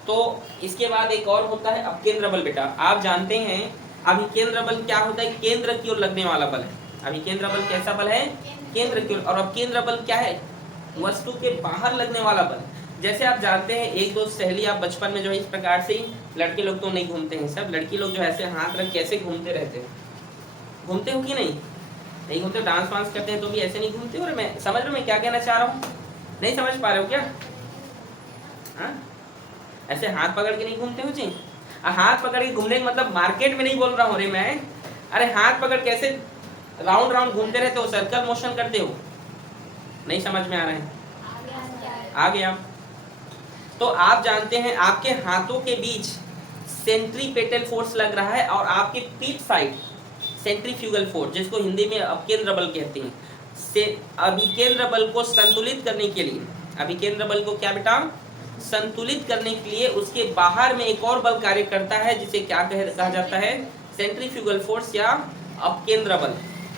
तो इसके बाद एक और होता है अपकेंद्र बल। बेटा आप जानते हैं अभिकेंद्र बल क्या होता है, केंद्र की ओर लगने वाला बल है। अभिकेंद्र बल कैसा बल है, केंद्र की ओर। और अपकेंद्र बल क्या है, वस्तु के बाहर लगने वाला बल। जैसे आप जानते हैं एक दो सहेली आप बचपन में जो है इस प्रकार से, लड़के लोग तो नहीं घूमते हैं सब, लड़की लोग जो ऐसे हाथ रख कैसे घूमते रहते हैं, घूमते हो कि नहीं घूमते, डांस वांस करते हैं तो भी ऐसे नहीं घूमते हो। मैं समझ रहा हूँ मैं क्या कहना चाह रहा हूँ, नहीं समझ पा रहे हो क्या? हाँ, ऐसे हाथ पकड़ के नहीं घूमते हो जी। हाथ पकड़ के घूमने का मतलब मार्केट में नहीं बोल रहा हूँ रे मैं, अरे हाथ पकड़ कैसे राउंड राउंड घूमते रहते हो, सर्कल मोशन करते हो। नहीं समझ में आ रहे हैं? आ गया। तो आप जानते हैं आपके हाथों के बीच सेंट्रीपेटल फोर्स लग रहा है और आपके पीठ साइड सेंट्रीफ्यूगल फोर्स, जिसको हिंदी में अपकेंद्र बल कहते हैं। से अभिकेंद्र बल को संतुलित करने के लिए, अभिकेंद्र बल को क्या बेटा संतुलित करने के लिए उसके बाहर में एक और बल कार्य करता है जिसे क्या कहा जाता है, सेंट्रीफ्यूगल फोर्स या अपकेंद्र बल।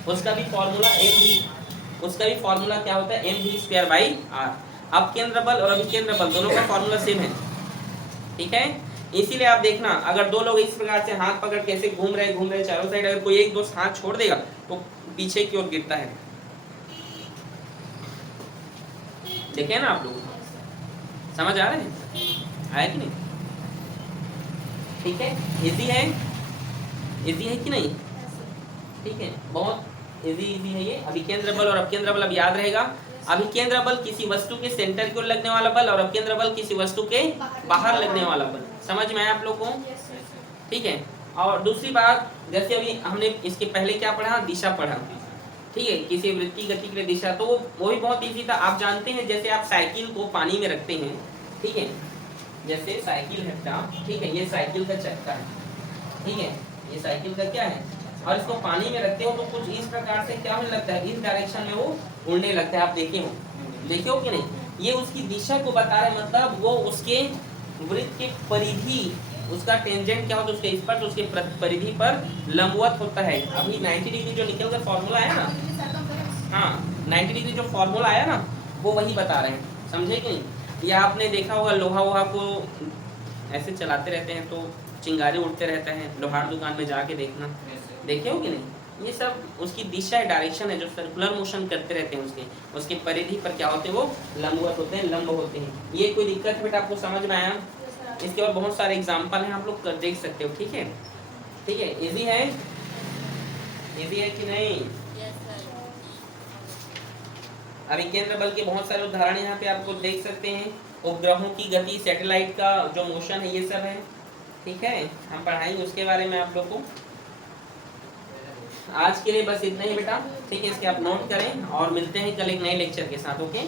उसका भी फॉर्मूला क्या होता है, mv²/r। अपकेंद्र बल और अभिकेंद्र बल दोनों का फॉर्मूला सेम है। ठीक है, इसीलिए आप देखना अगर दो लोग इस प्रकार से हाथ पकड़ कैसे घूम रहे चारों साइड, अगर कोई एक दोस्त हाथ छोड़ देगा तो पीछे की ओर गिरता है। देखे ना आप लोग, समझ आ रहे हैं, आया कि नहीं? ठीक है, इजी है कि नहीं? ठीक है, बहुत इजी है ये। अभिकेंद्र बल और अपकेंद्र बल अब याद रहेगा। अभिकेंद्र बल किसी वस्तु के सेंटर की ओर लगने वाला बल और अपकेंद्र बल किसी वस्तु के बाहर लगने वाला बल। समझ में आया आप लोगों को? ठीक है, और दूसरी बात, जैसे अभी हमने इसके पहले क्या पढ़ा, दिशा पढ़ा। ठीक है, किसी वृत्ति गति के लिए दिशा, तो वो भी बहुत इजी था। आप जानते हैं जैसे आप साइकिल को पानी में रखते हैं, ठीक है, जैसे साइकिल है बेटा, ठीक है, ये साइकिल का चक्का है, ठीक है, ये साइकिल का क्या है, और इसको पानी में रखते हो तो कुछ इस प्रकार से क्या होने लगता है, इस डायरेक्शन में वो उड़ने लगता है। आप देखे हो कि नहीं? ये उसकी दिशा को बता रहे, मतलब वो उसके वृत्त के परिधि, उसका टेंजेंट क्या होता है, उसके स्पर्श उसके परिधि पर लंबवत होता है। अभी 90 डिग्री जो निकल कर फॉर्मूला आया ना, हाँ 90 डिग्री जो फॉर्मूला आया ना, वो वही बता रहे हैं। समझे कि नहीं? या आपने देखा होगा लोहा वोहा को ऐसे चलाते रहते हैं तो चिंगारी उड़ते रहते हैं, लोहार दुकान में जाके देखना, देखे हो कि नहीं? ये सब उसकी दिशा डायरेक्शन है, जो सर्कुलर मोशन करते रहते हैं उसके परिधि पर क्या होते हैं, वो लंबवत होते हैं, लंब होते हैं। ये कोई दिक्कत बेटा आपको समझ में आया? इसके और बहुत सारे एग्जाम्पल हैं, आप लोग कर देख सकते हो। ठीक है, ठीक है, इजी है, इजी है कि नहीं? अभिकेंद्र बल के बहुत सारे उदाहरण यहाँ पे आपको देख सकते हैं। उपग्रहों की गति, सैटेलाइट का जो मोशन है, ये सब है। ठीक है, हम पढ़ाएंगे उसके बारे में आप लोग को। आज के लिए बस इतना ही बेटा। ठीक है, इसके आप नोट करें और मिलते हैं कल एक नए लेक्चर के साथ। ओके।